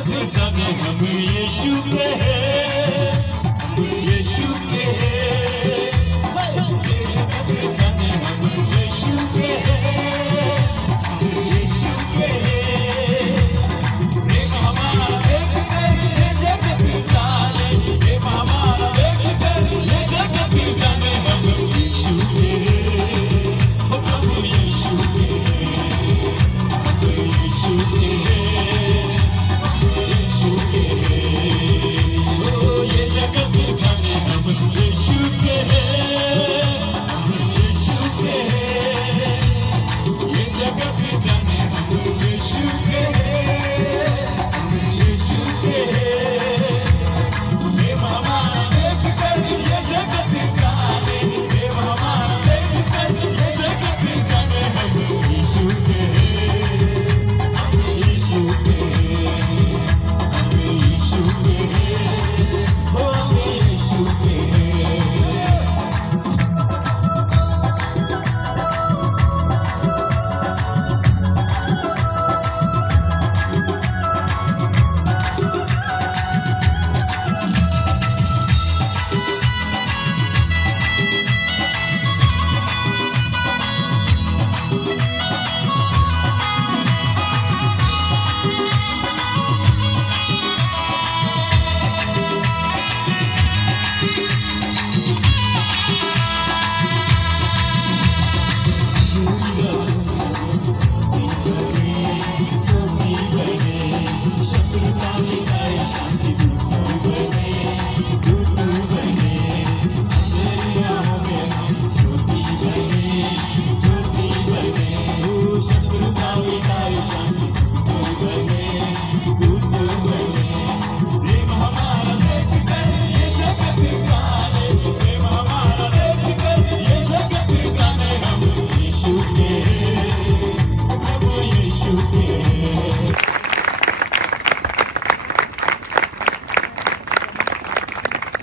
जाने हम यीशु के हैं, हम यीशु के हैं, जाने हम यीशु के हैं, हम यीशु के हैं। प्रेम हमारा देख कर ये जगत जाने, प्रेम हमारा देख कर ये जगत जाने हम यीशु के हैं, प्रभु यीशु के हैं, प्रभु यीशु के हैं।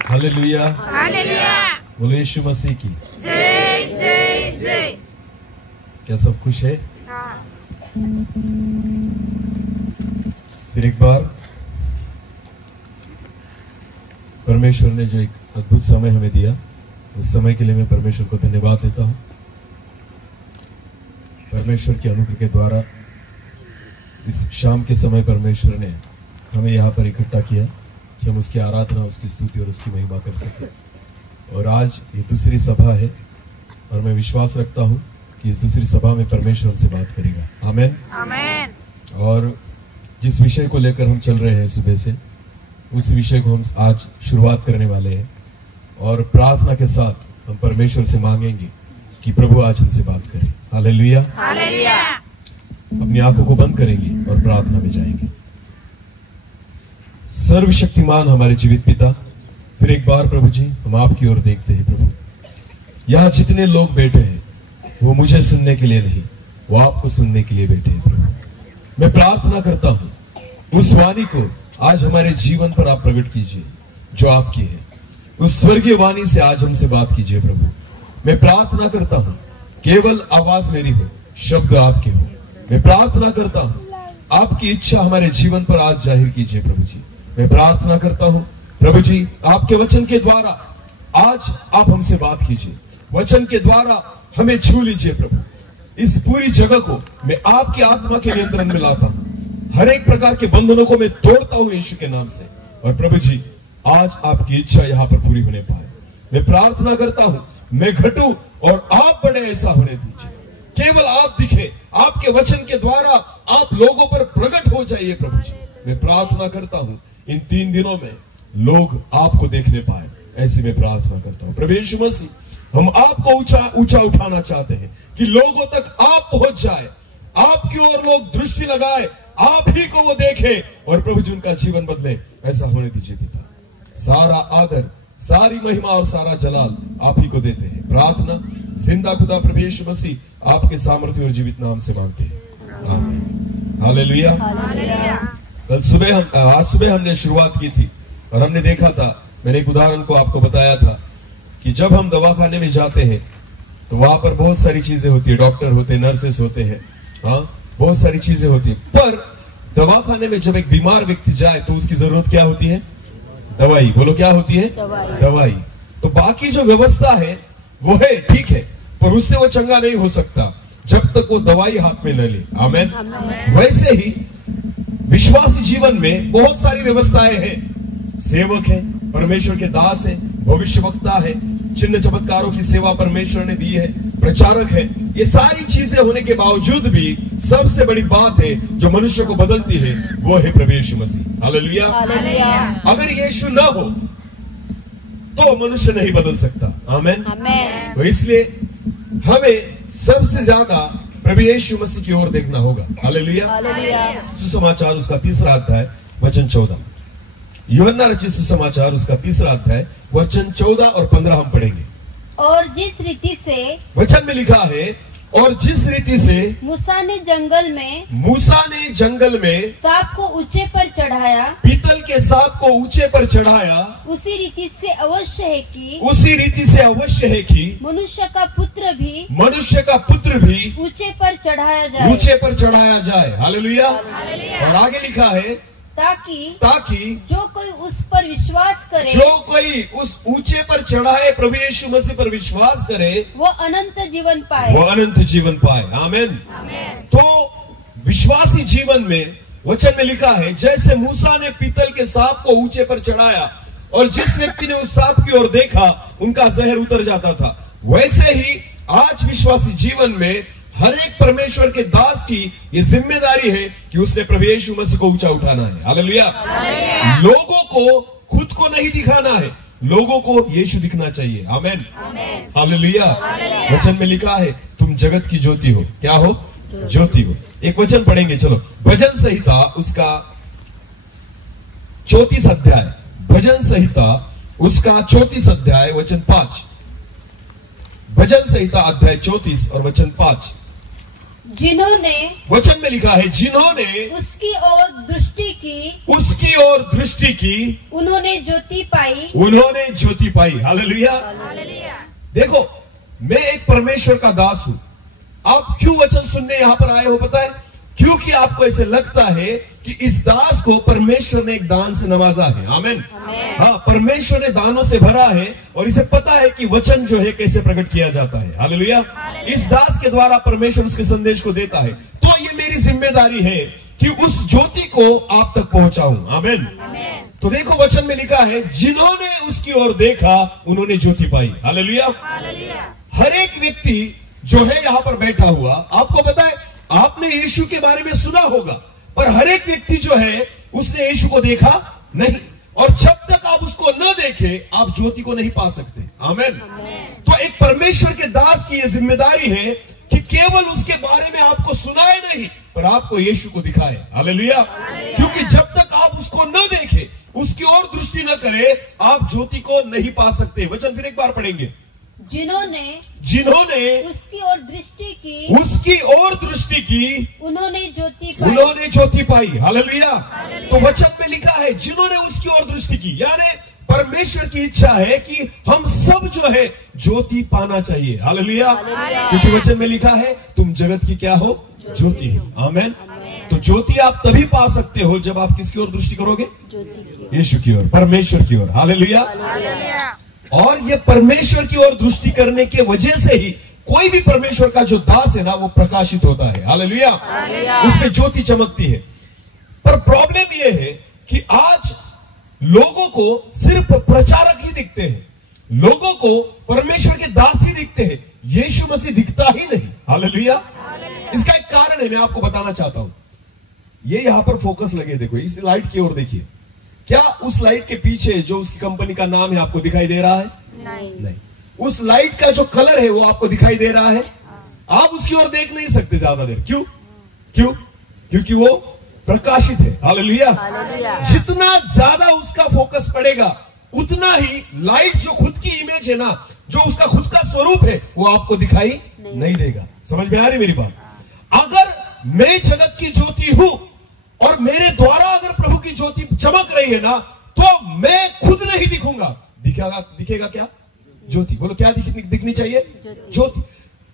Hallelujah, hallelujah. बोलो यीशु मसीह की जय जय जय। क्या सब खुश है? हाँ। फिर एक बार परमेश्वर ने जो एक अद्भुत समय हमें दिया, उस समय के लिए मैं परमेश्वर को धन्यवाद देता हूँ। परमेश्वर के अनुग्रह के द्वारा इस शाम के समय परमेश्वर ने हमें यहाँ पर इकट्ठा किया कि हम उसकी आराधना, उसकी स्तुति और उसकी महिमा कर सकें। और आज ये दूसरी सभा है और मैं विश्वास रखता हूँ कि इस दूसरी सभा में परमेश्वर हमसे बात करेगा। आमेन, आमेन। और जिस विषय को लेकर हम चल रहे हैं सुबह से, उस विषय को हम आज शुरुआत करने वाले हैं और प्रार्थना के साथ हम परमेश्वर से मांगेंगे कि प्रभु आज हमसे बात करें। Hallelujah, hallelujah. अपनी आंखों को बंद करेंगे और प्रार्थना में जाएंगे। सर्वशक्तिमान हमारे जीवित पिता, फिर एक बार प्रभु जी हम आपकी ओर देखते हैं। प्रभु, यहाँ जितने लोग बैठे हैं वो मुझे सुनने के लिए नहीं, वो आपको सुनने के लिए बैठे हैं। प्रभु, मैं प्रार्थना करता हूँ उस वाणी को आज हमारे जीवन पर आप प्रकट कीजिए जो आपकी है। उस स्वर्गीय वाणी से आज हमसे बात कीजिए। प्रभु, मैं प्रार्थना करता हूँ केवल आवाज मेरी हो, शब्द आपके हो। मैं प्रार्थना करता हूँ आपकी इच्छा हमारे जीवन पर आज जाहिर कीजिए। प्रभु जी, मैं प्रार्थना करता हूँ प्रभु जी, आपके वचन के द्वारा आज आप हमसे बात कीजिए। वचन के द्वारा हमें छू लीजिए। प्रभु, इस पूरी जगह को मैं आपकी आत्मा के नियंत्रण में लाता हूँ। हर एक प्रकार के बंधनों को मैं तोड़ता हूँ यीशु के नाम से। और प्रभु जी, आज आपकी इच्छा यहाँ पर पूरी होने पाए। मैं प्रार्थना करता हूँ मैं घटूं और आप बड़े, ऐसा होने दीजिए। केवल आप दिखे, आपके वचन के द्वारा आप लोगों पर प्रकट हो जाइए। प्रभु जी, मैं प्रार्थना करता हूँ इन 3 दिनों में लोग आपको देखने पाए, ऐसी मैं प्रार्थना करता हूँ। प्रभु यीशु मसीह, हम आपको ऊंचा ऊंचा उठाना चाहते हैं कि लोगों तक आप पहुंच जाए, आपकी ओर लोग दृष्टि लगाए, आप ही को वो देखे और प्रभु जी उनका जीवन बदले, ऐसा होने दीजिए पिता। सारा आदर, सारी महिमा और सारा जलाल आप ही को देते हैं। प्रार्थना जिंदा खुदा प्रभु यीशु मसीह आपके सामर्थ्य और जीवित नाम से मांगते हैं, आमीन। हालेलुया। कल सुबह आज सुबह हमने शुरुआत की थी और हमने देखा था, मैंने एक उदाहरण को आपको बताया था कि जब हम दवाखाने में जाते हैं तो वहां पर बहुत सारी चीजें होती है, डॉक्टर होते हैं, नर्सेस होते हैं, हाँ बहुत सारी चीजें होती है, पर दवाखाने में जब एक बीमार व्यक्ति जाए तो उसकी जरूरत क्या होती है? दवाई। बोलो क्या होती है? दवाई। तो बाकी जो व्यवस्था है वो है, ठीक है, पर उससे वो चंगा नहीं हो सकता जब तक वो दवाई हाथ में न ले। आमेन। वैसे ही विश्वासी जीवन में बहुत सारी व्यवस्थाएं हैं। सेवक है, परमेश्वर के दास है, भविष्यवक्ता है, चिन्ह चमत्कारों की सेवा परमेश्वर ने दी है, प्रचारक है। ये सारी चीजें होने के बावजूद भी सबसे बड़ी बात है जो मनुष्य को बदलती है वो है प्रभु यीशु मसीह। हालेलुया। अगर यीशु ना हो तो मनुष्य नहीं बदल सकता। आमेन। तो इसलिए हमें सबसे ज्यादा प्रभु यीशु मसीह की ओर देखना होगा। हालेलुया। सुसमाचार उसका 3रा अध्याय वचन 14। यूहन्ना रचित सुसमाचार उसका 3रा अध्याय वचन 14 और 15 हम पढ़ेंगे। और जिस रीति से वचन में लिखा है, और जिस रीति से मूसा ने जंगल में सांप को ऊंचे पर चढ़ाया, पीतल के सांप को ऊंचे पर चढ़ाया, उसी रीति से अवश्य है कि मनुष्य का पुत्र भी ऊंचे पर चढ़ाया जाए। हालेलुया। और आगे लिखा है, ताकि जो कोई उस पर विश्वास करे, जो कोई उस ऊंचे पर चढ़ाए प्रभु यीशु मसीह पर विश्वास करे, वो अनंत जीवन पाए। आमेन। तो विश्वासी जीवन में वचन में लिखा है, जैसे मूसा ने पीतल के सांप को ऊंचे पर चढ़ाया और जिस व्यक्ति ने उस सांप की ओर देखा उनका जहर उतर जाता था, वैसे ही आज विश्वासी जीवन में हर एक परमेश्वर के दास की ये जिम्मेदारी है कि उसने प्रभु यीशु मसीह को ऊंचा उठाना है। हालेलुया। लोगों को खुद को नहीं दिखाना है, लोगों को यीशु दिखना चाहिए। आमेन। हालेलुया। वचन में लिखा है, तुम जगत की ज्योति हो। क्या हो? ज्योति हो। एक वचन पढ़ेंगे, चलो। भजन संहिता उसका 34 अध्याय, भजन संहिता उसका 34 अध्याय वचन 5। भजन संहिता अध्याय 34 और वचन 5। जिन्होंने, वचन में लिखा है, जिन्होंने उसकी ओर दृष्टि की, उन्होंने ज्योति पाई। हालेलुया। देखो, मैं एक परमेश्वर का दास हूं। आप क्यों वचन सुनने यहां पर आए हो पता है? क्योंकि आपको ऐसे लगता है कि इस दास को परमेश्वर ने एक दान से नवाजा है। आमेन। हाँ, परमेश्वर ने दानों से भरा है और इसे पता है कि वचन जो है कैसे प्रकट किया जाता है। हालेलुया। इस दास के द्वारा परमेश्वर उसके संदेश को देता है, तो ये मेरी जिम्मेदारी है कि उस ज्योति को आप तक पहुंचाऊं। आमेन। तो देखो, वचन में लिखा है, जिन्होंने उसकी ओर देखा उन्होंने ज्योति पाई। हालेलुया। हर एक व्यक्ति जो है यहां पर बैठा हुआ, आपको पता है, आपने यीशु के बारे में सुना होगा, पर हर एक व्यक्ति जो है उसने यीशु को देखा नहीं, और जब तक आप उसको न देखे आप ज्योति को नहीं पा सकते। आमेन। तो एक परमेश्वर के दास की यह जिम्मेदारी है कि केवल उसके बारे में आपको सुनाए नहीं, पर आपको यीशु को दिखाए। हालेलुया। क्योंकि जब तक आप उसको न देखे, उसकी ओर दृष्टि न करे, आप ज्योति को नहीं पा सकते। वचन फिर एक बार पढ़ेंगे। जिन्होंने उसकी ओर दृष्टि की, उन्होंने ज्योति पाई। हालेलुया। तो वचन में लिखा है, जिन्होंने उसकी ओर दृष्टि की, यानी परमेश्वर की इच्छा है कि हम सब जो है ज्योति पाना चाहिए। हालेलुया। क्योंकि वचन में लिखा है, तुम जगत की क्या हो? ज्योति हो। आमेन। तो ज्योति आप तभी पा सकते हो जब आप किसकी ओर दृष्टि करोगे? यीशु की ओर, परमेश्वर की ओर। हालेलुया। और ये परमेश्वर की ओर दृष्टि करने के वजह से ही कोई भी परमेश्वर का जो दास है ना, वो प्रकाशित होता है। हालेलुया। उसमें ज्योति चमकती है। पर प्रॉब्लम ये है कि आज लोगों को सिर्फ प्रचारक ही दिखते हैं, लोगों को परमेश्वर के दास ही दिखते हैं, यीशु मसीह दिखता ही नहीं। हालेलुया। इसका एक कारण है, मैं आपको बताना चाहता हूं। ये यहां पर फोकस लगे, देखो इस लाइट की ओर देखिए। क्या उस लाइट के पीछे जो उसकी कंपनी का नाम है आपको दिखाई दे रहा है? नहीं। उस लाइट का जो कलर है वो आपको दिखाई दे रहा है? आप उसकी ओर देख नहीं सकते ज्यादा देर। क्यों? क्योंकि वो प्रकाशित है। हालेलुया। जितना ज्यादा उसका फोकस पड़ेगा, उतना ही लाइट जो खुद की इमेज है ना, जो उसका खुद का स्वरूप है, वो आपको दिखाई नहीं देगा। समझ में आ रही मेरी बात? अगर मैं जगत की ज्योति हूं और मेरे द्वारा अगर प्रभु की ज्योति चमक रही है ना, तो मैं खुद नहीं दिखूंगा। दिखेगा क्या? ज्योति। बोलो क्या दिखनी चाहिए? ज्योति।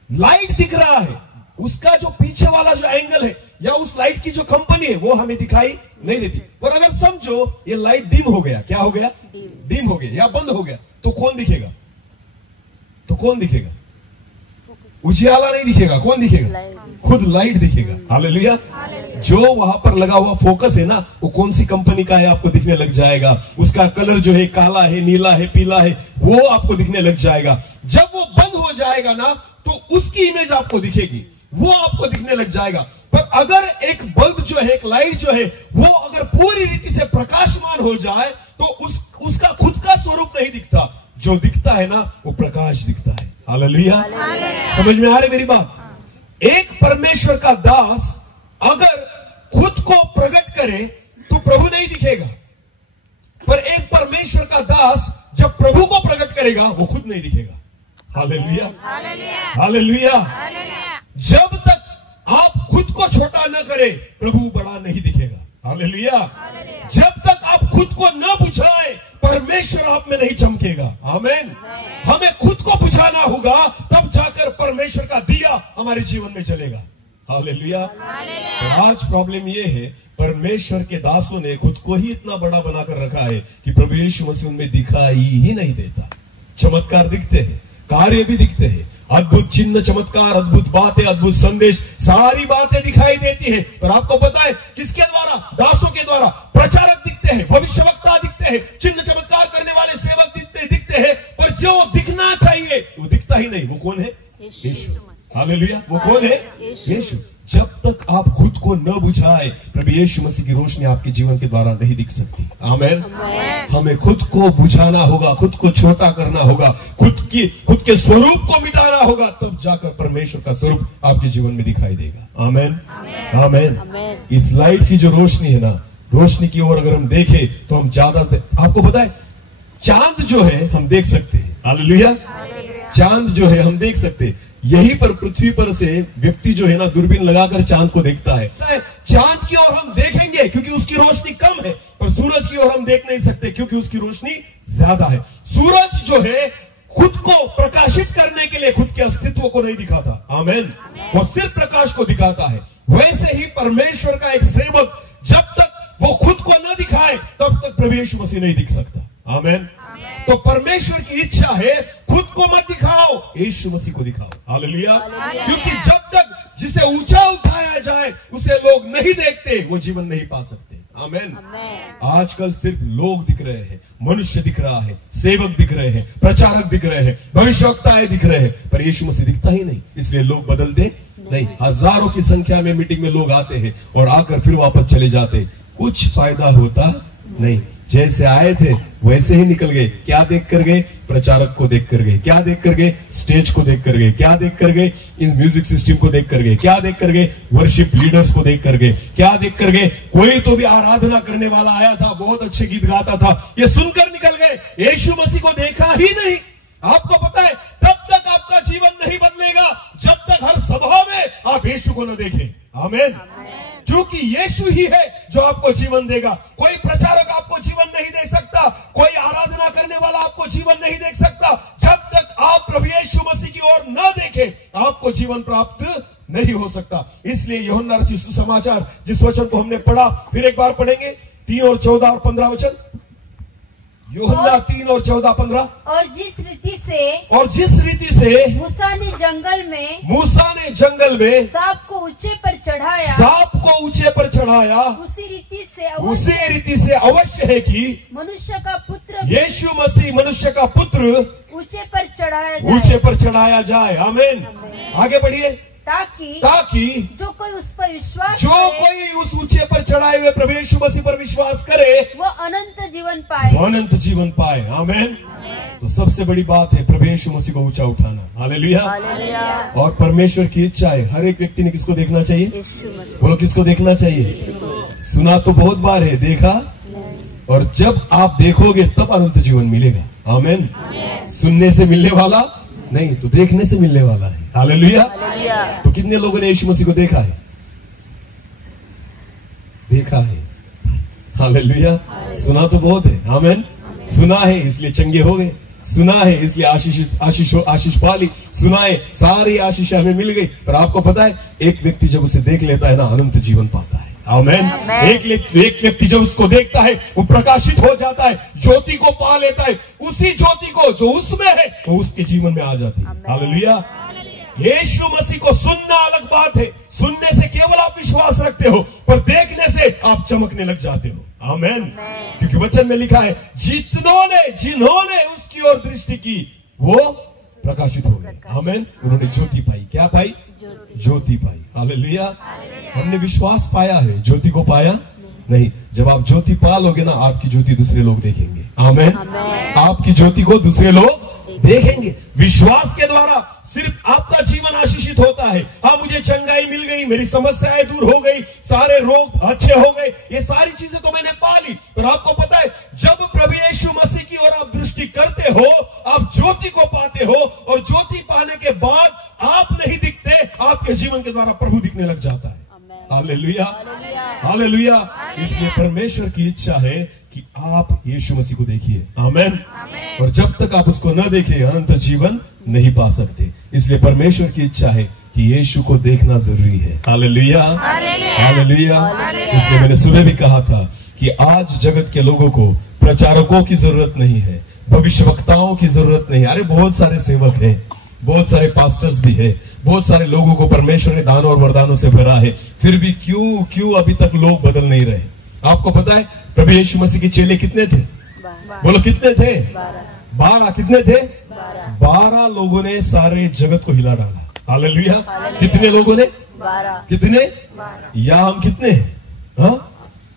लाइट दिख रहा है, उसका जो पीछे वाला जो एंगल है, या उस लाइट की जो कंपनी है वो हमें दिखाई नहीं देती। पर अगर समझो ये लाइट डिम हो गया, क्या हो गया? डिम हो गया या बंद हो गया, तो कौन दिखेगा? तो कौन दिखेगा? उजियाला नहीं दिखेगा, कौन दिखेगा? खुद लाइट दिखेगा। हालेलुया। जो वहां पर लगा हुआ फोकस है ना, वो कौन सी कंपनी का है आपको दिखने लग जाएगा। उसका कलर जो है काला है, नीला है, पीला है, वो आपको दिखने लग जाएगा। जब वो बंद हो जाएगा ना, तो उसकी इमेज आपको दिखेगी, वो आपको दिखने लग जाएगा। पर अगर एक बल्ब जो है, एक लाइट जो है, वो अगर पूरी रीति से प्रकाशमान हो जाए, तो उसका खुद का स्वरूप नहीं दिखता। जो दिखता है ना, वो प्रकाश दिखता है। हालेलुया। समझ में आ रही मेरी बात? एक परमेश्वर का दास अगर खुद को प्रकट करे तो प्रभु नहीं दिखेगा, पर एक परमेश्वर का दास जब प्रभु को प्रकट करेगा वो खुद नहीं दिखेगा। Hallelujah, hallelujah. जब तक आप खुद को छोटा न करें, प्रभु बड़ा नहीं दिखेगा। हालेलुया। जब तक आप खुद को न बुझाएं, परमेश्वर आप में नहीं चमकेगा। आमीन। हमें खुद को बुझाना होगा, तब जाकर परमेश्वर का दिया हमारे जीवन में चलेगा। हालेलुया। आज प्रॉब्लम यह है, परमेश्वर के दासों ने खुद को ही इतना बड़ा बनाकर रखा है कि प्रभु यीशु मसीह उनमें दिखाई ही नहीं देता। चमत्कार दिखते हैं, कार्य भी दिखते हैं, अद्भुत चिन्ह, चमत्कार, अद्भुत बातें, अद्भुत संदेश, सारी बातें दिखाई देती है। पर आपको पता है किसके द्वारा? दासों के द्वारा। प्रचारक दिखते हैं, भविष्यवक्ता दिखते हैं, चिन्ह चमत्कार करने वाले सेवक दिखते हैं, पर जो दिखना चाहिए वो दिखता ही नहीं। वो कौन है? यीशु। हालेलुया। वो कौन है? यीशु। जब तक आप खुद को न बुझाए, प्रभु यीशु मसीह की रोशनी आपके जीवन के द्वारा नहीं दिख सकती। आमीन। हमें खुद को बुझाना होगा, खुद को छोटा करना होगा, खुद के स्वरूप को मिटाना होगा, तब जाकर परमेश्वर का स्वरूप आपके जीवन में दिखाई देगा। आमीन, आमीन। इस लाइट की जो रोशनी है ना, रोशनी की ओर अगर हम देखें तो हम ज्यादा से, आपको पता है चांद जो है हम देख सकते हैं। हालेलुया। चांद जो है हम देख सकते हैं। यहीं पर पृथ्वी पर से व्यक्ति जो है ना, दूरबीन लगाकर चांद को देखता है। चांद की ओर हम देखेंगे क्योंकि उसकी रोशनी कम है, पर सूरज की ओर हम देख नहीं सकते क्योंकि उसकी रोशनी ज्यादा है। सूरज जो है खुद को प्रकाशित करने के लिए खुद के अस्तित्व को नहीं दिखाता। आमीन। वो सिर्फ प्रकाश को दिखाता है। वैसे ही परमेश्वर का एक सेवक जब तक वो खुद को न दिखाए, तब तक प्रभु यीशु मसीह नहीं दिख सकता। आमीन। तो परमेश्वर की इच्छा है, खुद को मत दिखाओ, यीशु मसीह को दिखाओ। हालेलुया। क्योंकि जब तक जिसे ऊंचा उठाया जाए उसे लोग नहीं देखते, वो जीवन नहीं पा सकते। आमीन। आजकल सिर्फ लोग दिख रहे हैं, मनुष्य दिख रहा है, सेवक दिख रहे हैं, प्रचारक दिख रहे हैं, भविष्यवक्ताएं दिख रहे हैं, पर यीशु मसीह दिखता ही नहीं। इसलिए लोग बदलते नहीं। हजारों की संख्या में मीटिंग में लोग आते हैं और आकर फिर वापस चले जाते, कुछ फायदा होता नहीं। जैसे आए थे वैसे ही निकल गए। क्या देख कर गए? प्रचारक को देख कर गए। क्या देख कर गए? स्टेज को देख कर गए। क्या देख कर गए? इन म्यूजिक सिस्टम को देख कर गए। क्या देख कर गए? वर्शिप लीडर्स को देख कर गए। क्या देख कर गए? कोई तो भी आराधना करने वाला आया था, बहुत अच्छे गीत गाता था, ये सुनकर निकल गए, यीशु मसीह को देखा ही नहीं। आपको पता है तब तक आपका जीवन नहीं बदलेगा जब तक हर सभा में आप यीशु को न देखें। आमीन। क्योंकि यीशु ही है जो आपको जीवन देगा। कोई प्रचारक आपको जीवन नहीं दे सकता, कोई आराधना करने वाला आपको जीवन नहीं दे सकता। जब तक आप प्रभु यीशु मसीह की ओर न देखें, आपको जीवन प्राप्त नहीं हो सकता। इसलिए यूहन्ना रचित सुसमाचार जिस वचन को हमने पढ़ा, फिर एक बार पढ़ेंगे, 3 और 14 और 15 वचन। यूहन्ना 3 और 14, 15। और जिस रीति से मूसा ने जंगल में सांप को ऊंचे पर चढ़ाया, उसी रीति से अवश्य है कि मनुष्य का पुत्र यीशु मसीह मनुष्य का पुत्र ऊंचे पर चढ़ाया जाए। आमीन। आगे बढ़िए। ताकि जो कोई उस ऊंचे पर चढ़ाए हुए प्रभु यीशु मसीह पर विश्वास करे, वो अनंत जीवन पाए। आमीन। तो सबसे बड़ी बात है प्रभु यीशु मसीह को ऊंचा उठाना। हालेलुया। और परमेश्वर की इच्छा है हर एक व्यक्ति ने किसको देखना चाहिए? बोलो, किसको देखना चाहिए? सुना तो बहुत बार है, देखा? और जब आप देखोगे तब अनंत जीवन मिलेगा। आमीन। सुनने से मिलने वाला नहीं, तो देखने से मिलने वाला है। हालेलुया। तो कितने लोगों ने यीशु मसीह को देखा है? देखा है। हालेलुया। सुना तो बहुत है। आमीन। सुना है इसलिए चंगे हो गए, सुना है इसलिए आशीष पाली, सुनाए सारी आशीष हमें मिल गई। पर आपको पता है एक व्यक्ति जब उसे देख लेता है ना, अनंत जीवन पाता है। आमेन। एक व्यक्ति जब उसको देखता है वो प्रकाशित हो जाता है, ज्योति को पा लेता है, उसी ज्योति को जो उसमें है वो उसके जीवन में आ जाती है। हालेलुया। यीशु मसीह को सुनना अलग बात है, सुनने से केवल आप विश्वास रखते हो, पर देखने से आप चमकने लग जाते हो। आमेन। क्योंकि वचन में लिखा है जिन्होंने उसकी ओर दृष्टि की वो प्रकाशित हो गए। आमेन। उन्होंने ज्योति पाई। क्या पाई? ज्योति पाई। हालेलुया। हमने विश्वास पाया है, ज्योति को पाया नहीं। जब आप ज्योति पा लोगे ना, आपकी ज्योति दूसरे लोग देखेंगे। आमेन। आपकी ज्योति को दूसरे लोग देखेंगे। विश्वास के द्वारा सिर्फ आपका जीवन आशीषित होता है। हाँ, मुझे चंगाई मिल गई, मेरी समस्याएं दूर हो गई, सारे रोग अच्छे हो गए, ये सारी चीजें तो मैंने पा ली। पर आपको पता है जब प्रभु यीशु मसीह की ओर आप दृष्टि करते हो, आप ज्योति को पाते हो, और ज्योति पाने के बाद आप नहीं दिखते, आपके जीवन के द्वारा प्रभु दिखने लग जाता है। Hallelujah, hallelujah. इसलिए परमेश्वर की इच्छा है कि आप यीशु मसीह को देखिए। आमेन। और जब तक आप उसको न देखें, अनंत जीवन नहीं पा सकते। इसलिए परमेश्वर की इच्छा है कि यीशु को देखना जरूरी है। Hallelujah, hallelujah. इसलिए मैंने सुबह भी कहा था कि आज जगत के लोगों को प्रचारकों की जरूरत नहीं है, भविष्यवक्ताओं की जरूरत नहीं। अरे बहुत सारे सेवक हैं, बहुत सारे पास्टर्स भी है, बहुत सारे लोगों को परमेश्वर ने दानों और वरदानों से भरा है, फिर भी क्यों अभी तक लोग बदल नहीं रहे। आपको पता है प्रभु यीशु मसीह के चेले कितने थे? बोलो कितने थे? 12। कितने थे? 12 लोगों ने सारे जगत को हिला डाला। हालेलुया। कितने लोगों ने? 12। कितने? या हम कितने हैं? हाँ,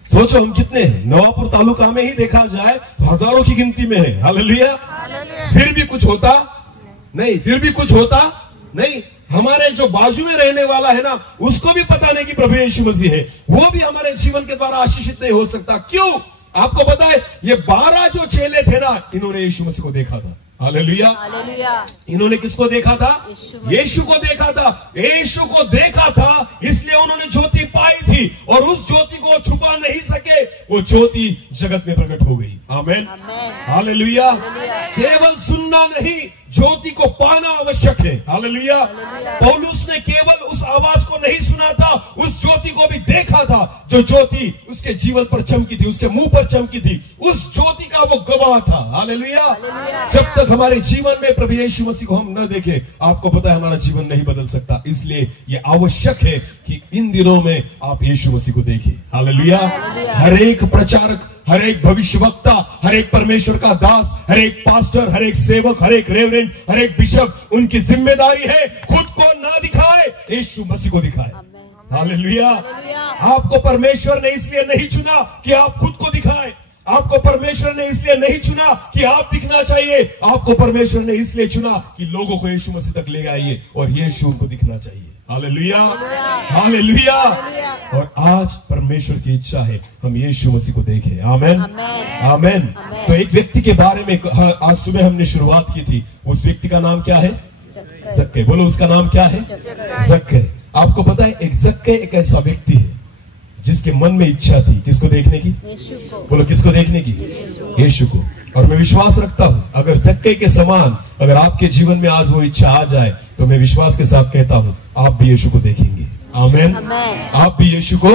सोचो हम कितने हैं। नवापुर तालुका में ही देखा जाए तो हजारों की गिनती में है। हालेलुया। फिर भी कुछ होता नहीं, फिर भी कुछ होता नहीं। हमारे जो बाजू में रहने वाला है ना, उसको भी पता नहीं कि प्रभु यीशु मसीह है, वो भी हमारे जीवन के द्वारा आशीषित नहीं हो सकता। क्यों? आपको पता है ये 12 जो चेले थे ना, इन्होंने यीशु मसीह को देखा था। हालेलुया। इन्होंने किसको देखा था? यीशु को देखा था। यीशु को देखा था, इसलिए उन्होंने ज्योति पाई थी, और उस ज्योति को छुपा नहीं सके। वो ज्योति जगत में प्रकट हो गई। आमेन, हालेलुया। केवल सुनना नहीं, ज्योति को पाना आवश्यक है। हालेलुया। पौलुस ने केवल उस आवाज को नहीं सुना था, उस ज्योति को भी देखा था, जो ज्योति उसके जीवन पर चमकी थी, उसके मुंह पर चमकी थी। उस ज्योति का वो गवाह था। हालेलुया। जब तक हमारे जीवन में प्रभु यीशु मसीह को हम न देखें, आपको पता है हमारा जीवन नहीं बदल सकता। इसलिए ये आवश्यक है कि इन दिनों में आप यीशु मसीह को देखें। हालेलुया। हर एक प्रचारक, हर एक भविष्यवक्ता, हर एक परमेश्वर का दास, हर एक पास्टर, हर एक सेवक, हर एक रेवरेंड, हर एक बिशप, उनकी जिम्मेदारी है खुद को ना दिखाए, यीशु मसीह को दिखाए। हालेलुया। आपको परमेश्वर ने इसलिए नहीं चुना कि आप खुद को दिखाए, आपको परमेश्वर ने इसलिए नहीं चुना कि आप दिखना चाहिए, आपको परमेश्वर ने इसलिए चुना कि लोगों को यीशु मसीह तक ले आइए और यीशु को दिखना चाहिए। Hallelujah, hallelujah. और आज परमेश्वर की इच्छा है हम यीशु मसीह को देखें। आमेन, आमेन। तो एक व्यक्ति के बारे में आज सुबह हमने शुरुआत की थी। उस व्यक्ति का नाम क्या है? जक्कई। बोलो उसका नाम क्या है? जक्कई। आपको पता है एक जक्कई एक ऐसा व्यक्ति है जिसके मन में इच्छा थी किसको देखने की? बोलो किसको देखने की? यीशु को। और मैं विश्वास रखता हूं अगर जक्कई के समान अगर आपके जीवन में आज वो इच्छा आ जाए, तो मैं विश्वास के साथ कहता हूं आप भी यीशु को देखेंगे। आमेन। आप भी यीशु को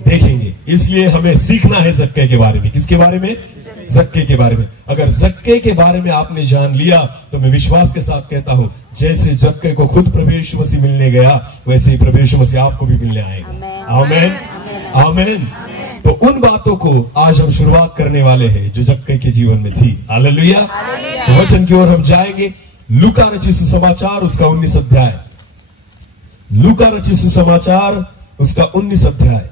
देखेंगे। इसलिए हमें सीखना है जक्कई के बारे में। किसके बारे में? जक्कई के बारे में। अगर जक्कई के बारे में आपने जान लिया, तो मैं विश्वास के साथ कहता हूं जैसे जक्कई को खुद प्रभु यीशु मसीह मिलने गया, वैसे ही प्रभु यीशु मसीह आपको भी मिलने आएगा। आमेन, आमेन। तो उन बातों को आज हम शुरुआत करने वाले हैं जो जक्कई के जीवन में थी। हालेलुया। तो वचन की ओर हम जाएंगे। लूका रचित सुसमाचार उसका 19 अध्याय। लूका रचित सुसमाचार उसका 19 अध्याय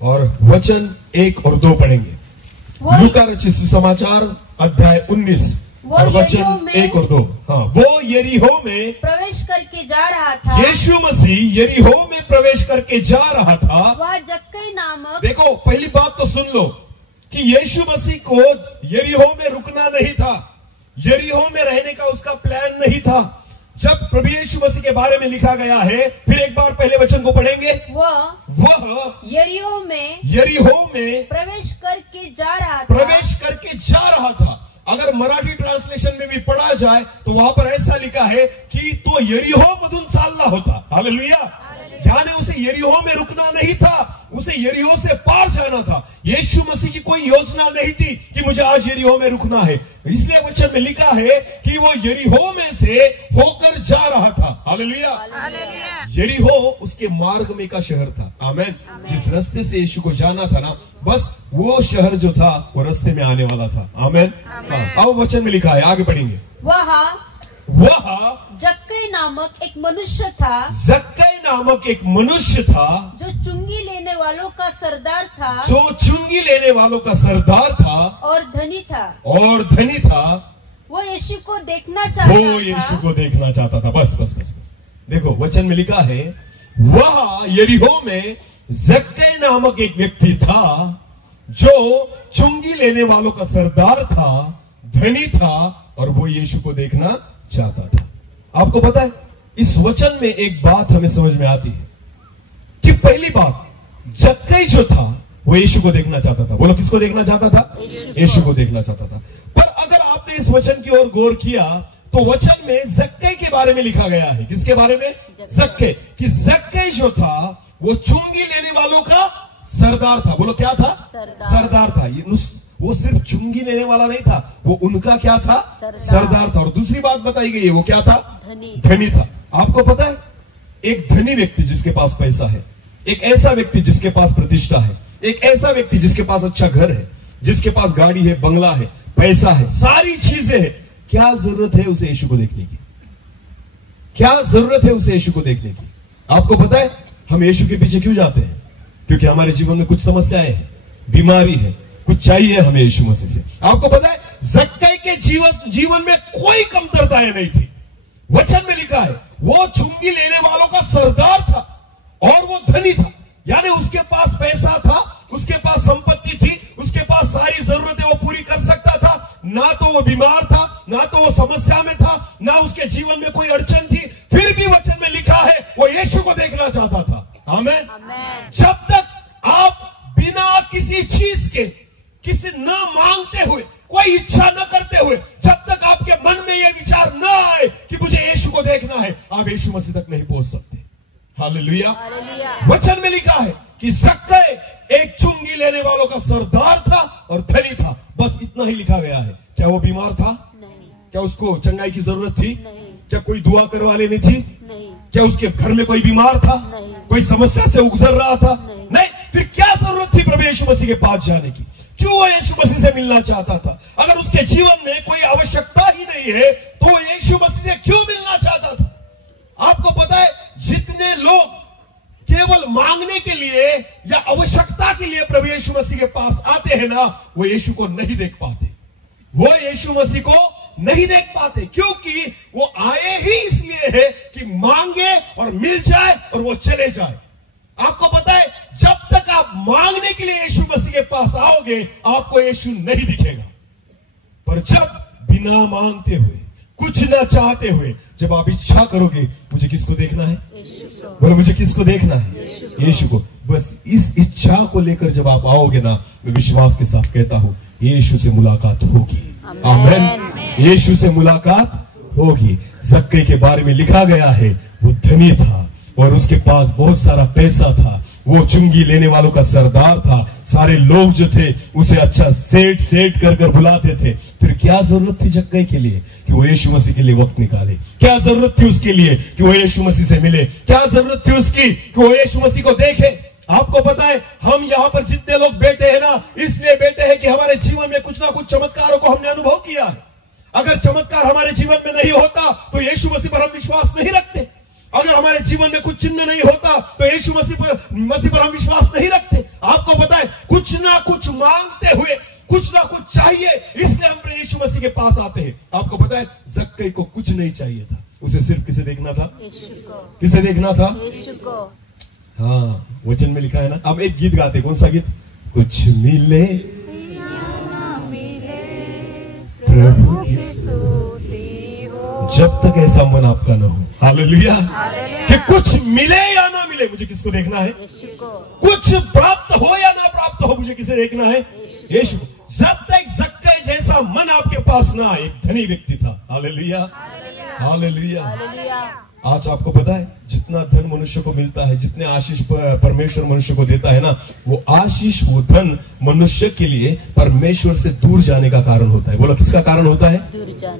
और वचन 1 और 2 पढ़ेंगे। लूका रचित सुसमाचार अध्याय 19 और वचन 1 और 2। हाँ, वो यरीहो में प्रवेश करके जा रहा था। यीशु मसीह यरीहो में प्रवेश करके जा रहा था। वह जक्कई नामक, देखो पहली बात तो सुन लो कि यीशु मसीह को यरीहो में रुकना नहीं था, यरीहो में रहने का उसका प्लान नहीं था। जब प्रभु यीशु मसीह के बारे में लिखा गया है, फिर एक बार पहले वचन को पढ़ेंगे। वह यरीहो में प्रवेश करके जा रहा था। प्रवेश करके जा रहा था। अगर मराठी ट्रांसलेशन में भी पढ़ा जाए तो वहां पर ऐसा लिखा है कि तो यरीहो मधून चालला होता। हालेलुया। यानी उसे यरीहो में रुकना नहीं था, उसे यरीहो से पार जाना था। यीशु मसीह की कोई योजना नहीं थी कि मुझे आज यरीहो में रुकना है। इसलिए वचन में लिखा है कि वो यरीहो में से होकर जा रहा था। हालेलुया। यरीहो उसके मार्ग में का शहर था। आमीन। जिस रास्ते से यीशु को जाना था ना, बस वो शहर जो था वो रास्ते में आने वाला था। आमीन। अब वचन में लिखा है, आगे पढ़ेंगे। वह जक्कई नामक एक मनुष्य था, जक्कई नामक एक मनुष्य था जो चुंगी लेने वालों का सरदार था, जो चुंगी लेने वालों का सरदार था और धनी था। और धनी था। वो यीशु को देखना चाहता था। वो यीशु को देखना चाहता था। बस बस बस बस। देखो वचन में लिखा है, वह यरीहो में जक्कई नामक एक व्यक्ति था जो चुंगी लेने वालों का सरदार था, धनी था, और वो यीशु को देखना चाहता था। आपको पता है, इस वचन में एक बात हमें समझ में आती है कि पहली बात, जक्कई जो था वो यीशु को देखना चाहता था। बोलो, किसको देखना चाहता था? यीशु को देखना चाहता था। पर अगर आपने इस वचन की ओर गौर किया तो वचन में जक्कई के बारे में लिखा गया है। किसके बारे में? जक्कई। कि जक्कई जो था वो चुंगी लेने वालों का सरदार था। बोलो, क्या था? सरदार था। ये वो सिर्फ चुंगी लेने वाला नहीं था, वो उनका क्या था? सरदार था। और दूसरी बात बताई गई है, वो क्या था? धनी था। आपको पता है, एक धनी व्यक्ति जिसके पास पैसा है, एक ऐसा व्यक्ति जिसके पास प्रतिष्ठा है, एक ऐसा व्यक्ति जिसके पास अच्छा घर है, जिसके पास गाड़ी है, बंगला है, पैसा है, सारी चीजें हैं, क्या जरूरत है उसे यीशु को देखने की? क्या जरूरत है उसे यीशु को देखने की? आपको पता है हम यीशु के पीछे क्यों जाते हैं? क्योंकि हमारे जीवन में कुछ समस्याएं हैं, बीमारी है, कुछ चाहिए हमें यीशु मसीह से। आपको पता है जक्कई के जीवन में कोई कमतरताएं नहीं थी। वचन में लिखा है वो चुंगी लेने वालों का सरदार था और वो धनी था। यानी उसके पास पैसा था, उसके पास संपत्ति थी, उसके पास सारी जरूरतें वो पूरी कर सकता था। ना तो वो बीमार था, ना तो वो समस्या में था, ना उसके जीवन में कोई अड़चन थी। फिर भी वचन में लिखा है वो यीशु को देखना चाहता था। आमीन। जब तक आप बिना किसी चीज के, किसी न मांगते हुए, कोई इच्छा न करते हुए, जब तक आपके मन में यह विचार न आए कि मुझे यीशु को देखना है, आप यीशु मसीह तक नहीं पहुंच सकते। हालेलुया। वचन में लिखा है कि जक्कई एक चुंगी लेने वालों का सरदार था और धनी था। बस इतना ही लिखा गया है। क्या वो बीमार था? नहीं। क्या उसको चंगाई की जरूरत थी? नहीं। क्या कोई दुआ करवा लेनी थी? नहीं। क्या उसके घर में कोई बीमार था? नहीं। कोई समस्या से गुजर रहा था? नहीं। फिर क्या जरूरत थी प्रभु यीशु मसीह के पास जाने की? क्यों वो यीशु मसीह से मिलना चाहता था? अगर उसके जीवन में कोई आवश्यकता ही नहीं है तो यीशु मसीह से क्यों मिलना चाहता था? आपको पता है, जितने लोग केवल मांगने के लिए या आवश्यकता के लिए प्रभु यीशु मसीह के पास आते हैं ना, वो यीशु को नहीं देख पाते। वो यीशु मसीह को नहीं देख पाते क्योंकि वो आए ही इसलिए है कि मांगे और मिल जाए और वो चले जाए। आपको पता है, जब तक आप मांगने के लिए यीशु मसीह के पास आओगे आपको यीशु नहीं दिखेगा। पर जब बिना मांगते हुए, कुछ ना चाहते हुए, जब आप इच्छा करोगे, मुझे किसको देखना है? बोलो, मुझे किसको देखना है? यीशु को। बस इस इच्छा को लेकर जब आप आओगे ना, मैं विश्वास के साथ कहता हूं यीशु से मुलाकात होगी। आमीन। यीशु से मुलाकात होगी। जक्कई के बारे में लिखा गया है वो धनी था और उसके पास बहुत सारा पैसा था। वो चुंगी लेने वालों का सरदार था। सारे लोग जो थे उसे अच्छा सेठ कर कर बुलाते थे। फिर क्या जरूरत थी जक्कई के लिए कि वो यीशु मसीह के लिए वक्त निकाले? क्या जरूरत थी उसके लिए कि वो यीशु मसीह से मिले? क्या जरूरत थी उसकी कि वो यीशु मसीह को देखे? आपको पता है, हम यहाँ पर जितने लोग बैठे हैं ना, इसलिए बैठे हैं कि हमारे जीवन में कुछ ना कुछ चमत्कारों को हमने अनुभव किया है। अगर चमत्कार हमारे जीवन में नहीं होता तो यीशु मसीह पर हम विश्वास नहीं रखते। अगर हमारे जीवन में कुछ चिन्ह नहीं होता तो यीशु मसीह पर हम विश्वास नहीं रखते। आपको पता है, कुछ ना कुछ मांगते हुए, कुछ ना कुछ चाहिए, इसलिए हम यीशु मसीह के पास आते हैं। आपको पता है, जक्कई को कुछ नहीं चाहिए था, उसे सिर्फ किसे देखना था? किसे देखना था? यीशु को। हाँ, वचन में लिखा है ना। अब एक गीत गाते। कौन सा गीत? कुछ मिले प्रभु की स्तुति हो। जब तक ऐसा मन आपका न हो, हालेलुया, कि कुछ मिले या ना मिले, मुझे किसको देखना है? कुछ प्राप्त हो या ना प्राप्त हो, मुझे किसे देखना है? यीशु। जब तक जक्कई जैसा मन आपके पास ना, एक धनी व्यक्ति था। Hallelujah, hallelujah. आज आपको पता है जितना धन मनुष्य को मिलता है, जितने आशीष परमेश्वर मनुष्य को देता है ना, वो आशीष, वो धन मनुष्य के लिए परमेश्वर से दूर जाने का कारण होता है। बोलो किसका कारण होता है?